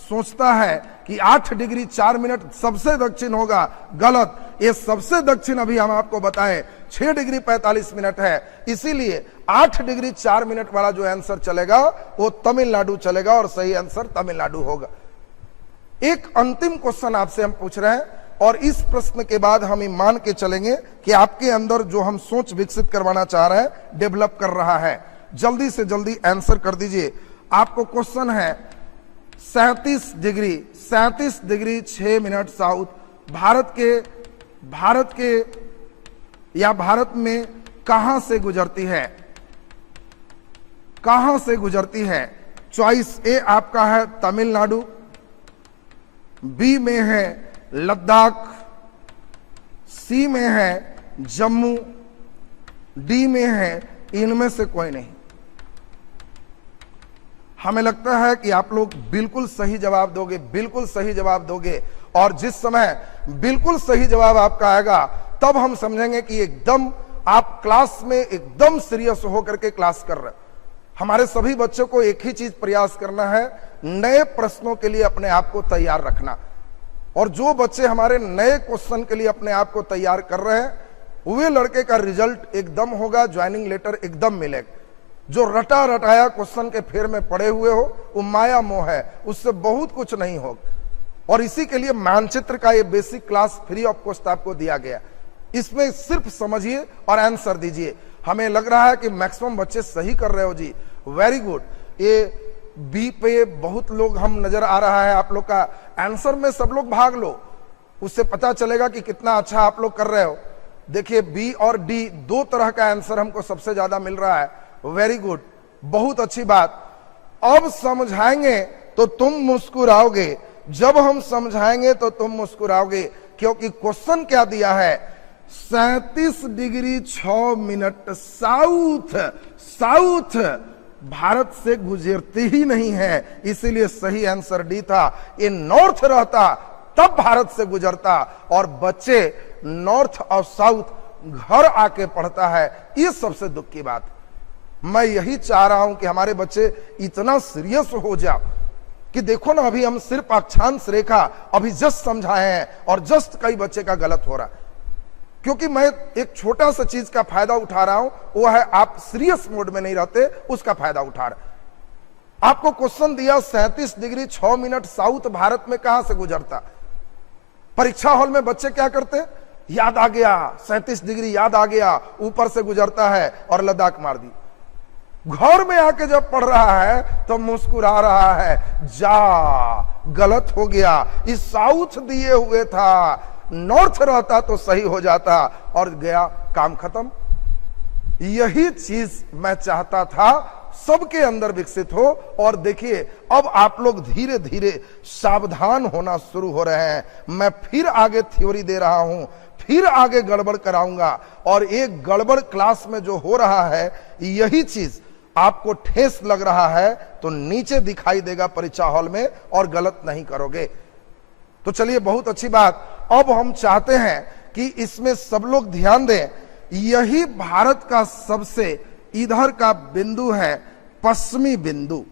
सोचता है कि 8 डिग्री 4 मिनट सबसे दक्षिण होगा, गलत। ये सबसे दक्षिण अभी हम आपको बताएं 6 डिग्री 45 मिनट है। इसीलिए 8 डिग्री 4 मिनट वाला जो आंसर चलेगा वो तमिलनाडु चलेगा और सही आंसर तमिलनाडु होगा। एक अंतिम क्वेश्चन आपसे हम पूछ रहे हैं और इस प्रश्न के बाद हम मान के चलेंगे कि आपके अंदर जो हम सोच विकसित करवाना चाह रहे हैं डेवलप कर रहा है। जल्दी से जल्दी आंसर कर दीजिए। आपको क्वेश्चन है 37 डिग्री 6 मिनट साउथ भारत के या भारत में कहां से गुजरती है, कहां से गुजरती है। चॉइस ए आपका है तमिलनाडु, बी में है लद्दाख, सी में है जम्मू, डी में है इनमें से कोई नहीं। हमें लगता है कि आप लोग बिल्कुल सही जवाब दोगे, बिल्कुल सही जवाब दोगे। और जिस समय बिल्कुल सही जवाब आपका आएगा तब हम समझेंगे कि एकदम आप क्लास में एकदम सीरियस होकर के क्लास कर रहे हैं। हमारे सभी बच्चों को एक ही चीज प्रयास करना है, नए प्रश्नों के लिए अपने आप को तैयार रखना। और जो बच्चे हमारे नए क्वेश्चन के लिए अपने आप को तैयार कर रहे हैं वे लड़के का रिजल्ट एकदम होगा, ज्वाइनिंग लेटर एकदम मिलेगा। जो रटा रटाया क्वेश्चन के फेर में पड़े हुए हो, वो माया मोह है, उससे बहुत कुछ नहीं होगा। और इसी के लिए मानचित्र का ये basic class free of cost आपको दिया गया। इसमें सिर्फ समझिए और आंसर दीजिए। हमें लग रहा है कि मैक्सिमम बच्चे सही कर रहे हो जी, वेरी गुड। ये बी पे बहुत लोग हम नजर आ रहा है आप लोग का आंसर में, सब लोग भाग लो, उससे पता चलेगा कि कितना अच्छा आप लोग कर रहे हो। देखिए बी और डी दो तरह का आंसर हमको सबसे ज्यादा मिल रहा है, वेरी गुड, बहुत अच्छी बात। अब समझाएंगे तो तुम मुस्कुराओगे, जब हम समझाएंगे तो तुम मुस्कुराओगे, क्योंकि क्वेश्चन क्या दिया है, 37 degree 6 minute south, south Bharat से गुजरती ही नहीं है, इसीलिए सही आंसर डी था। ये नॉर्थ रहता तब भारत से गुजरता, और बच्चे नॉर्थ और साउथ घर आके पढ़ता है, ये सबसे दुख की बात। मैं यही चाह रहा हूं कि हमारे बच्चे इतना सीरियस हो जाओ कि देखो ना, अभी हम सिर्फ अक्षांश रेखा अभी जस्ट समझाए हैं और जस्ट कई बच्चे का गलत हो रहा है, क्योंकि मैं एक छोटा सा चीज का फायदा उठा रहा हूं, वो है आप सीरियस मोड में नहीं रहते, उसका फायदा उठा रहे। आपको क्वेश्चन दिया 37 डिग्री 6 मिनट साउथ भारत में कहां से गुजरता। परीक्षा हॉल में बच्चे क्या करते, याद आ गया 37 डिग्री, याद आ गया, ऊपर से गुजरता है और लद्दाख मार दी। घर में आके जब पढ़ रहा है तो मुस्कुरा रहा है, जा गलत हो गया, इस साउथ दिए हुए था, नॉर्थ रहता तो सही हो जाता, और गया काम खत्म। यही चीज मैं चाहता था सबके अंदर विकसित हो। और देखिए अब आप लोग धीरे धीरे सावधान होना शुरू हो रहे हैं। मैं फिर आगे थ्योरी दे रहा हूं, फिर आगे गड़बड़ कराऊंगा, और एक गड़बड़ क्लास में जो हो रहा है, यही चीज आपको ठेस लग रहा है तो नीचे दिखाई देगा परीक्षा हॉल में, और गलत नहीं करोगे। तो चलिए बहुत अच्छी बात। अब हम चाहते हैं कि इसमें सब लोग ध्यान दें, यही भारत का सबसे इधर का बिंदु है पश्चिमी बिंदु।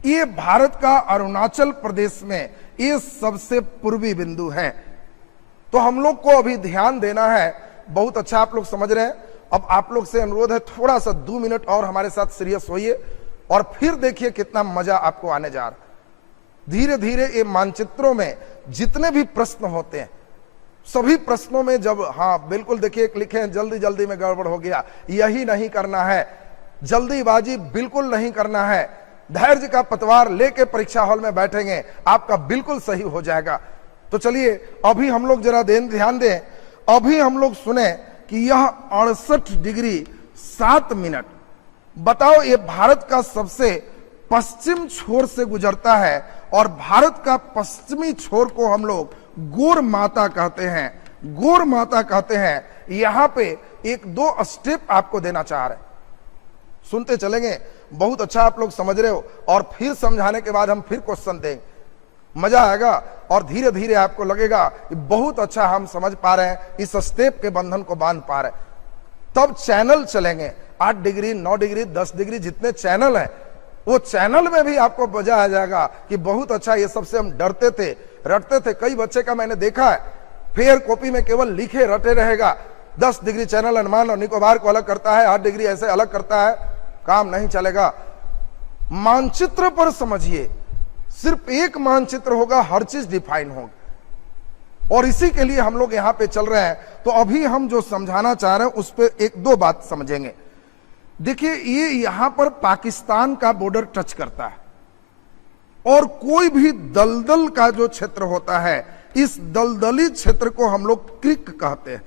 ये भारत का अरुणाचल प्रदेश में ये सबसे पूर्वी बिंदु है। तो हम लोग को अभी ध्यान देना है। बहुत अच्छा आप लोग समझ रहे हैं। अब आप लोग से अनुरोध है, थोड़ा सा 2 मिनट और हमारे साथ सीरियस होइए, और फिर देखिए कितना मजा आपको आने जा रहा। धीरे धीरे ये मानचित्रों में जितने भी प्रश्न होते हैं, सभी प्रश्नों में जब, हाँ बिल्कुल देखिए एक लिखे हैं, जल्दी जल्दी में गड़बड़ हो गया, यही नहीं करना है, जल्दीबाजी बिल्कुल नहीं करना है। धैर्य का पतवार लेके परीक्षा हॉल में बैठेंगे, आपका बिल्कुल सही हो जाएगा। तो चलिए अभी हम लोग जरा ध्यान दें। अभी हम लोग सुने कि यह 68 डिग्री 7 मिनट, बताओ ये भारत का सबसे पश्चिम छोर से गुजरता है, और भारत का पश्चिमी छोर को हम लोग गोर माता कहते हैं, गोर माता कहते हैं। यहां पे 1-2 स्टेप आपको देना चाह रहे हैं, सुनते चलेंगे। बहुत अच्छा आप लोग समझ रहे हो, और फिर समझाने के बाद हम फिर क्वेश्चन देंगे, मजा आएगा, और धीरे धीरे आपको लगेगा कि बहुत अच्छा हम समझ पा रहे हैं, इस स्टेप के बंधन को बांध पा रहे हैं। तब चैनल चलेंगे, 8 डिग्री 9 डिग्री 10 डिग्री जितने चैनल हैं, वो चैनल में भी आपको मजा आ जाएगा कि बहुत अच्छा, ये सबसे हम डरते थे, रटते थे। कई बच्चे का मैंने देखा है, फेयर कॉपी में केवल लिखे रटे रहेगा, 10 डिग्री चैनल अंडमान और निकोबार को अलग करता है, 8 डिग्री ऐसे अलग करता है, काम नहीं चलेगा। मानचित्र पर समझिए, सिर्फ एक मानचित्र होगा, हर चीज डिफाइन होगी, और इसी के लिए हम लोग यहां पे चल रहे हैं। तो अभी हम जो समझाना चाह रहे हैं उस पर 1-2 बात समझेंगे। देखिए ये यहां पर पाकिस्तान का बॉर्डर टच करता है, और कोई भी दलदल का जो क्षेत्र होता है, इस दलदली क्षेत्र को हम लोग क्रिक कहते हैं।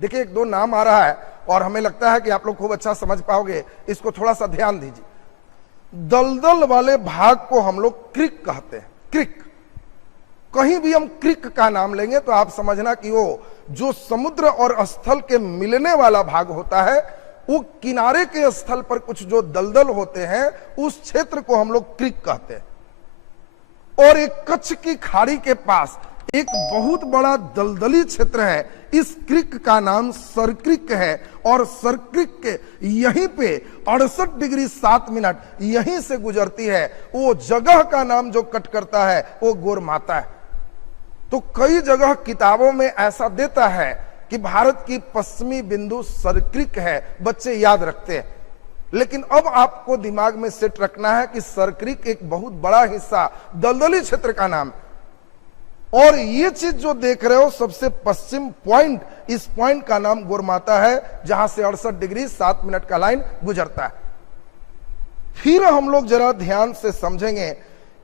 देखिए 1-2 नाम आ रहा है, और हमें लगता है कि आप लोग खूब अच्छा समझ पाओगे, इसको थोड़ा सा ध्यान दीजिए। दलदल वाले भाग को हम लोग क्रिक कहते हैं, क्रिक। कहीं भी हम क्रिक का नाम लेंगे तो आप समझना कि वो जो समुद्र और स्थल के मिलने वाला भाग होता है, वो किनारे के स्थल पर कुछ जो दलदल होते हैं, उस क्षेत्र को हम लोग क्रिक कहते हैं। और एक कच्छ की खाड़ी के पास एक बहुत बड़ा दलदली क्षेत्र है, इस क्रिक का नाम सरक्रिक है, और सरक्रिक के यहीं पे 68 डिग्री 7 मिनट यहीं से गुजरती है। वो जगह का नाम जो कट करता है वो गोर माता है। तो कई जगह किताबों में ऐसा देता है कि भारत की पश्चिमी बिंदु सर्क्रिक है, बच्चे याद रखते हैं। लेकिन अब आपको दिमाग में सेट रखना है कि सर्क्रिक एक बहुत बड़ा हिस्सा दलदली क्षेत्र का नाम, और ये चीज जो देख रहे हो सबसे पश्चिम पॉइंट, इस पॉइंट का नाम गोरमाता है, जहां से 68 डिग्री 7 मिनट का लाइन गुजरता है। फिर हम लोग जरा ध्यान से समझेंगे,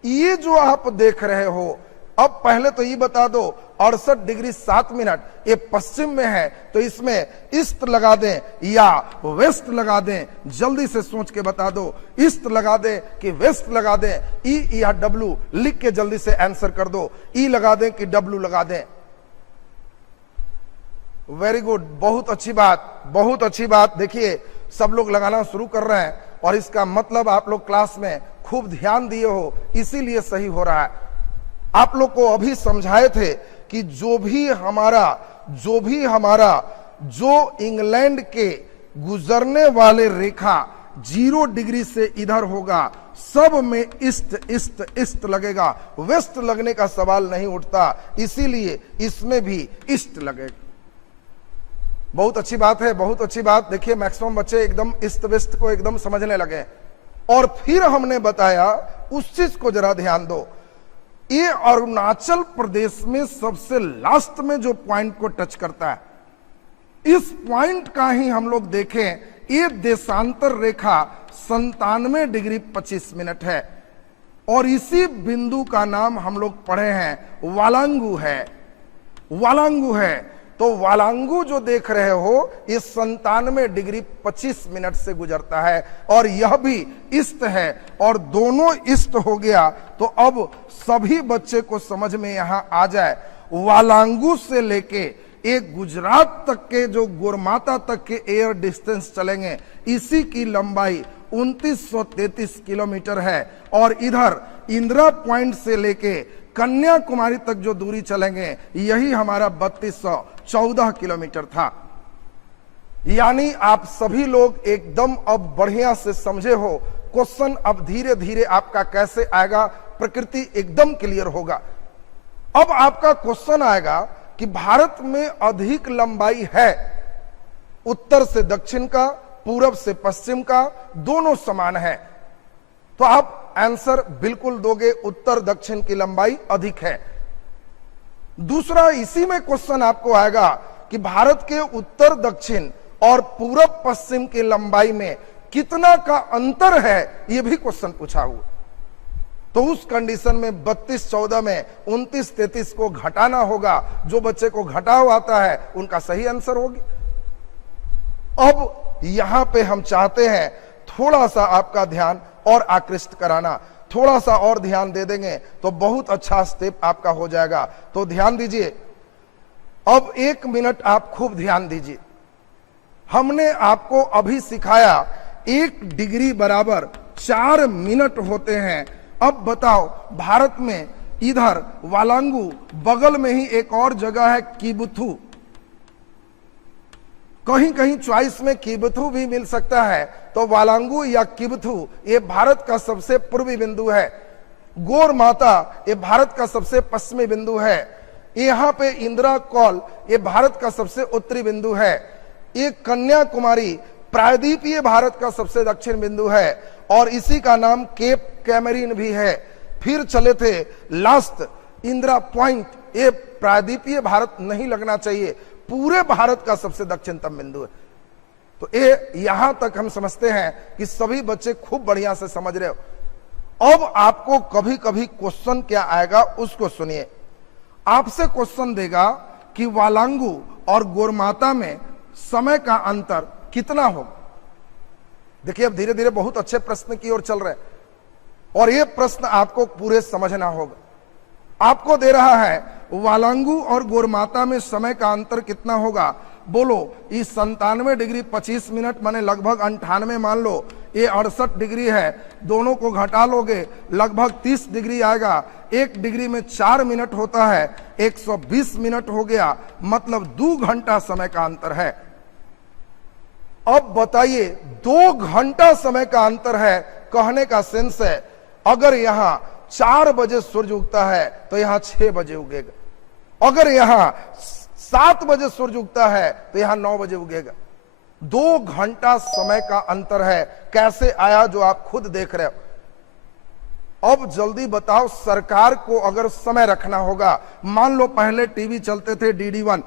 ये जो आप देख रहे हो, अब पहले तो ये बता दो 68 डिग्री 7 मिनट ये पश्चिम में है, तो इसमें ईस्ट लगा दें या वेस्ट लगा दें, जल्दी से सोच के बता दो, ईस्ट लगा दें कि वेस्ट लगा दें, ई या डब्ल्यू लिख के जल्दी से आंसर कर दो, ई लगा दें कि डब्ल्यू लगा दें। वेरी गुड, बहुत अच्छी बात, बहुत अच्छी बात। देखिए सब लोग लगाना शुरू कर रहे हैं, और इसका मतलब आप लोग क्लास में खूब ध्यान दिए हो, इसीलिए सही हो रहा है। आप लोग को अभी समझाए थे कि जो इंग्लैंड के गुजरने वाले रेखा 0 डिग्री से इधर होगा, सब में ईस्ट ईस्ट ईस्ट लगेगा, वेस्ट लगने का सवाल नहीं उठता, इसीलिए इसमें भी ईस्ट लगेगा। बहुत अच्छी बात है, बहुत अच्छी बात। देखिए मैक्सिमम बच्चे एकदम ईस्ट वेस्ट को एकदम समझने लगे। और फिर हमने बताया, उस चीज को जरा ध्यान दो, ये अरुणाचल प्रदेश में सबसे लास्ट में जो पॉइंट को टच करता है, इस पॉइंट का ही हम लोग देखें, ये देशांतर रेखा 97 डिग्री 25 मिनट है, और इसी बिंदु का नाम हम लोग पढ़े हैं वालांगू है, वालांगू है। तो वालांगू जो देख रहे हो, ये 97 डिग्री 25 मिनट से गुजरता है, और यह भी ईस्ट है, और दोनों ईस्ट हो गया। तो अब सभी बच्चे को समझ में यहां आ जाए, वालांगू से लेके एक गुजरात तक के जो गोरमाता तक के एयर डिस्टेंस चलेंगे, इसी की लंबाई 2933 किलोमीटर है, और इधर इंदिरा पॉइंट से लेके कन्याकुमारी तक जो दूरी चलेंगे, यही हमारा 3214 किलोमीटर था। यानी आप सभी लोग एकदम अब बढ़िया से समझे हो। क्वेश्चन अब धीरे धीरे आपका कैसे आएगा, प्रकृति एकदम क्लियर होगा। अब आपका क्वेश्चन आएगा कि भारत में अधिक लंबाई है, उत्तर से दक्षिण का, पूरब से पश्चिम का, दोनों समान है, तो आप आंसर बिल्कुल दोगे, उत्तर दक्षिण की लंबाई अधिक है। दूसरा, इसी में क्वेश्चन आपको आएगा कि भारत के उत्तर दक्षिण और पूरब पश्चिम की लंबाई में कितना का अंतर है, यह भी क्वेश्चन पूछा हुआ। तो उस कंडीशन में 3214 में 2933 को घटाना होगा, जो बच्चे को घटाव आता है उनका सही आंसर होगी। अब यहां पे हम चाहते हैं थोड़ा सा आपका ध्यान और आकृष्ट कराना, थोड़ा सा और ध्यान दे देंगे तो बहुत अच्छा स्टेप आपका हो जाएगा। तो ध्यान दीजिए, अब 1 मिनट आप खूब ध्यान दीजिए। हमने आपको अभी सिखाया 1 डिग्री बराबर 4 मिनट होते हैं। अब बताओ, भारत में इधर वालांगू, बगल में ही एक और जगह है किबुथु, कहीं कहीं चॉइस में किबुथु भी मिल सकता है, तो वालांगू या किबुथु ये भारत का सबसे पूर्वी बिंदु है। गोरमाता ये भारत का सबसे पश्चिमी बिंदु है। यहाँ पे इंदिरा कॉल ये भारत का सबसे उत्तरी बिंदु है। ये कन्याकुमारी प्रायद्वीपीय भारत का सबसे दक्षिण बिंदु है, और इसी का नाम केप कैमरीन भी है। फिर चले थे लास्ट इंदिरा पॉइंट, ये प्रायद्वीपीय भारत नहीं लगना चाहिए, पूरे भारत का सबसे दक्षिणतम बिंदु है। तो ये यहां तक हम समझते हैं कि सभी बच्चे खूब बढ़िया से समझ रहे हो। अब आपको कभी कभी क्वेश्चन क्या आएगा उसको सुनिए। आपसे क्वेश्चन देगा कि वालांगू और गोरमाता में समय का अंतर कितना होगा। देखिए अब धीरे धीरे बहुत अच्छे प्रश्न की ओर चल रहे हैं, और ये प्रश्न आपको पूरे समझना होगा। आपको दे रहा है वालांगू और गोरमाता में समय का अंतर कितना होगा। बोलो, इस 97 डिग्री 25 मिनट माने लगभग 98 मान लो, ये 68 डिग्री है, दोनों को घटा लोगे लगभग 30 डिग्री आएगा। 1 डिग्री में 4 मिनट होता है, 120 मिनट हो गया, मतलब 2 घंटा समय का अंतर है। अब बताइए 2 घंटा समय का अंतर है, कहने का सेंस है अगर यहां 4 बजे सूर्य उगता है तो यहां 6 बजे उगेगा। अगर यहां 7 बजे सूर्य उगता है तो यहां 9 बजे उगेगा। 2 घंटा समय का अंतर है। कैसे आया जो आप खुद देख रहे हो। अब जल्दी बताओ, सरकार को अगर समय रखना होगा, मान लो पहले टीवी चलते थे DD1,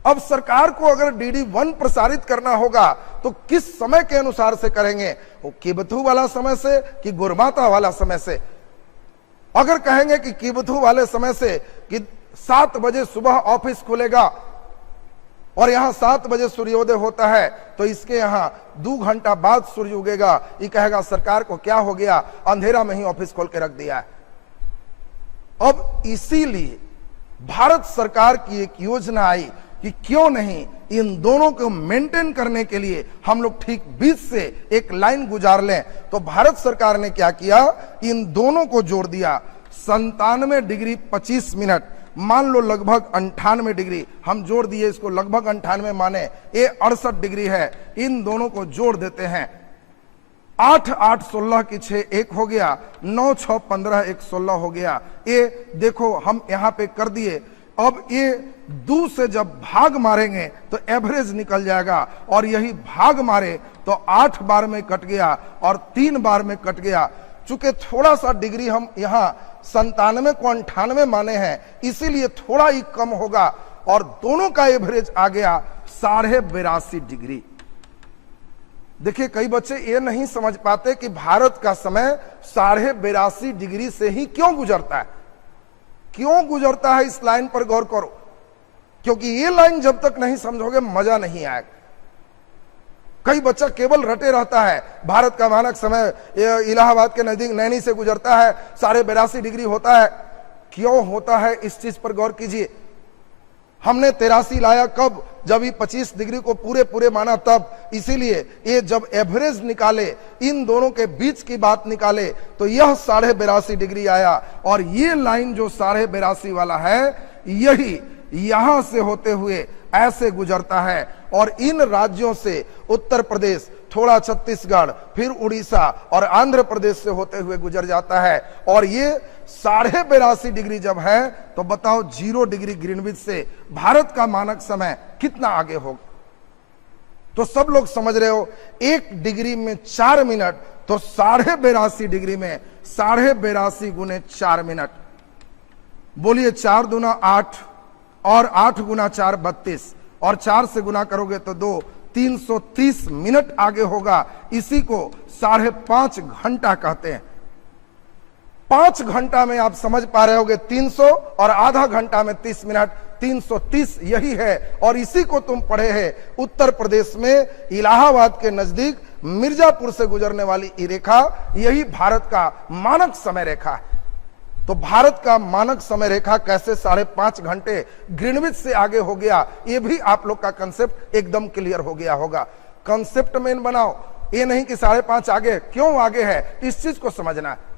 अब सरकार को अगर DD1 प्रसारित करना होगा तो किस समय के अनुसार से करेंगे? वो कीबथू वाला समय से कि गुरमाता वाला समय से? अगर कहेंगे कि कीबथू वाले समय से कि 7 बजे सुबह ऑफिस खुलेगा और यहां 7 बजे सूर्योदय होता है, तो इसके यहां 2 घंटा बाद सूर्य उगेगा। ये कहेगा सरकार को क्या हो गया, अंधेरा में ही ऑफिस खोल के रख दिया है। अब इसीलिए भारत सरकार की एक योजना आई कि क्यों नहीं इन दोनों को मेंटेन करने के लिए हम लोग ठीक बीच से एक लाइन गुजार लें। तो भारत सरकार ने क्या किया, इन दोनों को जोड़ दिया। 97 डिग्री 25 मिनट, मान लो लगभग 98 डिग्री, हम जोड़ दिए इसको, लगभग 98 माने ये 68 डिग्री है। इन दोनों को जोड़ देते हैं। 8 8 16 की 6 1 हो गया, 9 6 15 1 16 हो गया। ये देखो हम यहां पे कर दिए। अब ये 2 से जब भाग मारेंगे तो एवरेज निकल जाएगा, और यही भाग मारे तो 8 बार में कट गया और 3 बार में कट गया। चूंकि थोड़ा सा डिग्री हम यहाँ 97 को 98 माने हैं, इसीलिए थोड़ा ही कम होगा, और दोनों का एवरेज आ गया 82.5 डिग्री। देखिए कई बच्चे ये नहीं समझ पाते कि भारत का समय 82.5 डिग्री से ही क्यों गुजरता है। क्यों गुजरता है, इस लाइन पर गौर करो, क्योंकि ये लाइन जब तक नहीं समझोगे मजा नहीं आएगा। कई बच्चा केवल रटे रहता है, भारत का मानक समय इलाहाबाद के नजदीक नैनी से गुजरता है, 82.5 डिग्री होता है। क्यों होता है, इस चीज पर गौर कीजिए। हमने 83 लाया कब, जब ये 25 डिग्री को पूरे माना तब। इसीलिए ये जब एवरेज निकाले, इन दोनों के बीच की बात निकाले, तो यह 82.5 डिग्री आया। और ये लाइन जो 82.5 वाला है, यही यहां से होते हुए ऐसे गुजरता है, और इन राज्यों से उत्तर प्रदेश, थोड़ा छत्तीसगढ़, फिर उड़ीसा और आंध्र प्रदेश से होते हुए गुजर जाता है। और ये 82.5 डिग्री जब है तो बताओ 0 डिग्री ग्रीनविच से भारत का मानक समय कितना आगे होगा। तो सब लोग समझ रहे हो, 1 डिग्री में 4 मिनट, तो 82.5 डिग्री में 82.5 गुने 4 मिनट, बोलिए 4 दूना 8, और 8 गुना 4 32, और 4 से गुना करोगे तो 2, 330 मिनट आगे होगा। इसी को 5.5 घंटा कहते हैं। 5 घंटा में आप समझ पा रहे होगे 300, और आधा घंटा में 30 मिनट, 330 यही है। और इसी को तुम पढ़े हैं उत्तर प्रदेश में इलाहाबाद के नजदीक मिर्जापुर से गुजरने वाली ये रेखा, यही भारत का मानक समय रेखा है। तो भारत का मानक समय रेखा कैसे 5.5 घंटे ग्रीनविच से आगे हो गया, ये भी आप लोग का कंसेप्ट एकदम क्लियर हो गया होगा। कंसेप्ट मेन बनाओ, ये नहीं कि 5.5 आगे, क्यों आगे है, इस चीज को समझना है।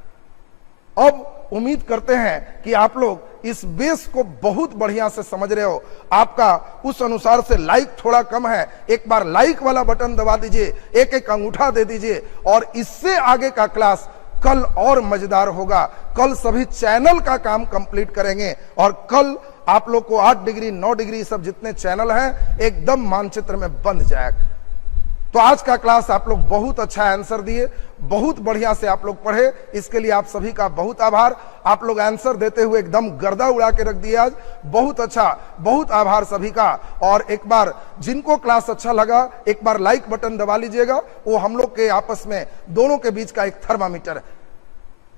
अब उम्मीद करते हैं कि आप लोग इस बेस को बहुत बढ़िया से समझ रहे हो। आपका उस अनुसार से लाइक थोड़ा कम है, एक बार लाइक वाला बटन दबा दीजिए, एक एक अंगूठा दे दीजिए, और इससे आगे का क्लास कल और मजेदार होगा। कल सभी चैनल का काम कंप्लीट करेंगे, और कल आप लोग को 8 डिग्री 9 डिग्री सब जितने चैनल हैं एकदम मानचित्र में बंध जाएगा। तो आज का क्लास आप लोग बहुत अच्छा आंसर दिए, बहुत बढ़िया से आप लोग पढ़े, इसके लिए आप सभी का बहुत आभार। आप लोग आंसर देते हुए एकदम गर्दा उड़ा के रख दिए आज, बहुत अच्छा, बहुत आभार सभी का। और एक बार जिनको क्लास अच्छा लगा, एक बार लाइक बटन दबा लीजिएगा। वो हम लोग के आपस में दोनों के बीच का एक थर्मामीटर है,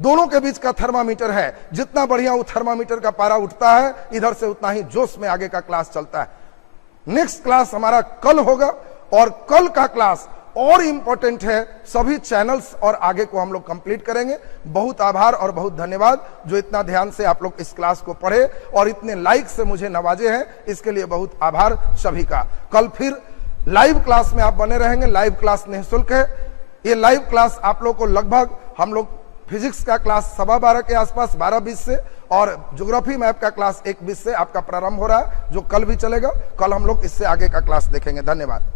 दोनों के बीच का थर्मामीटर है। जितना बढ़िया वो थर्मामीटर का पारा उठता है, इधर से उतना ही जोश में आगे का क्लास चलता है। नेक्स्ट क्लास हमारा कल होगा, और कल का क्लास और इंपॉर्टेंट है, सभी चैनल्स और आगे को हम लोग कंप्लीट करेंगे। बहुत आभार और बहुत धन्यवाद जो इतना ध्यान से आप लोग इस क्लास को पढ़े और इतने लाइक से मुझे नवाजे हैं, इसके लिए बहुत आभार सभी का। कल फिर लाइव क्लास में आप बने रहेंगे, लाइव क्लास निःशुल्क है। ये लाइव क्लास आप लोग को लगभग हम लोग फिजिक्स का क्लास 12:15 के आसपास 12:20 से, और ज्योग्राफी मैप का क्लास 1:20 से आपका प्रारंभ हो रहा है, जो कल भी चलेगा। कल हम लोग इससे आगे का क्लास देखेंगे। धन्यवाद।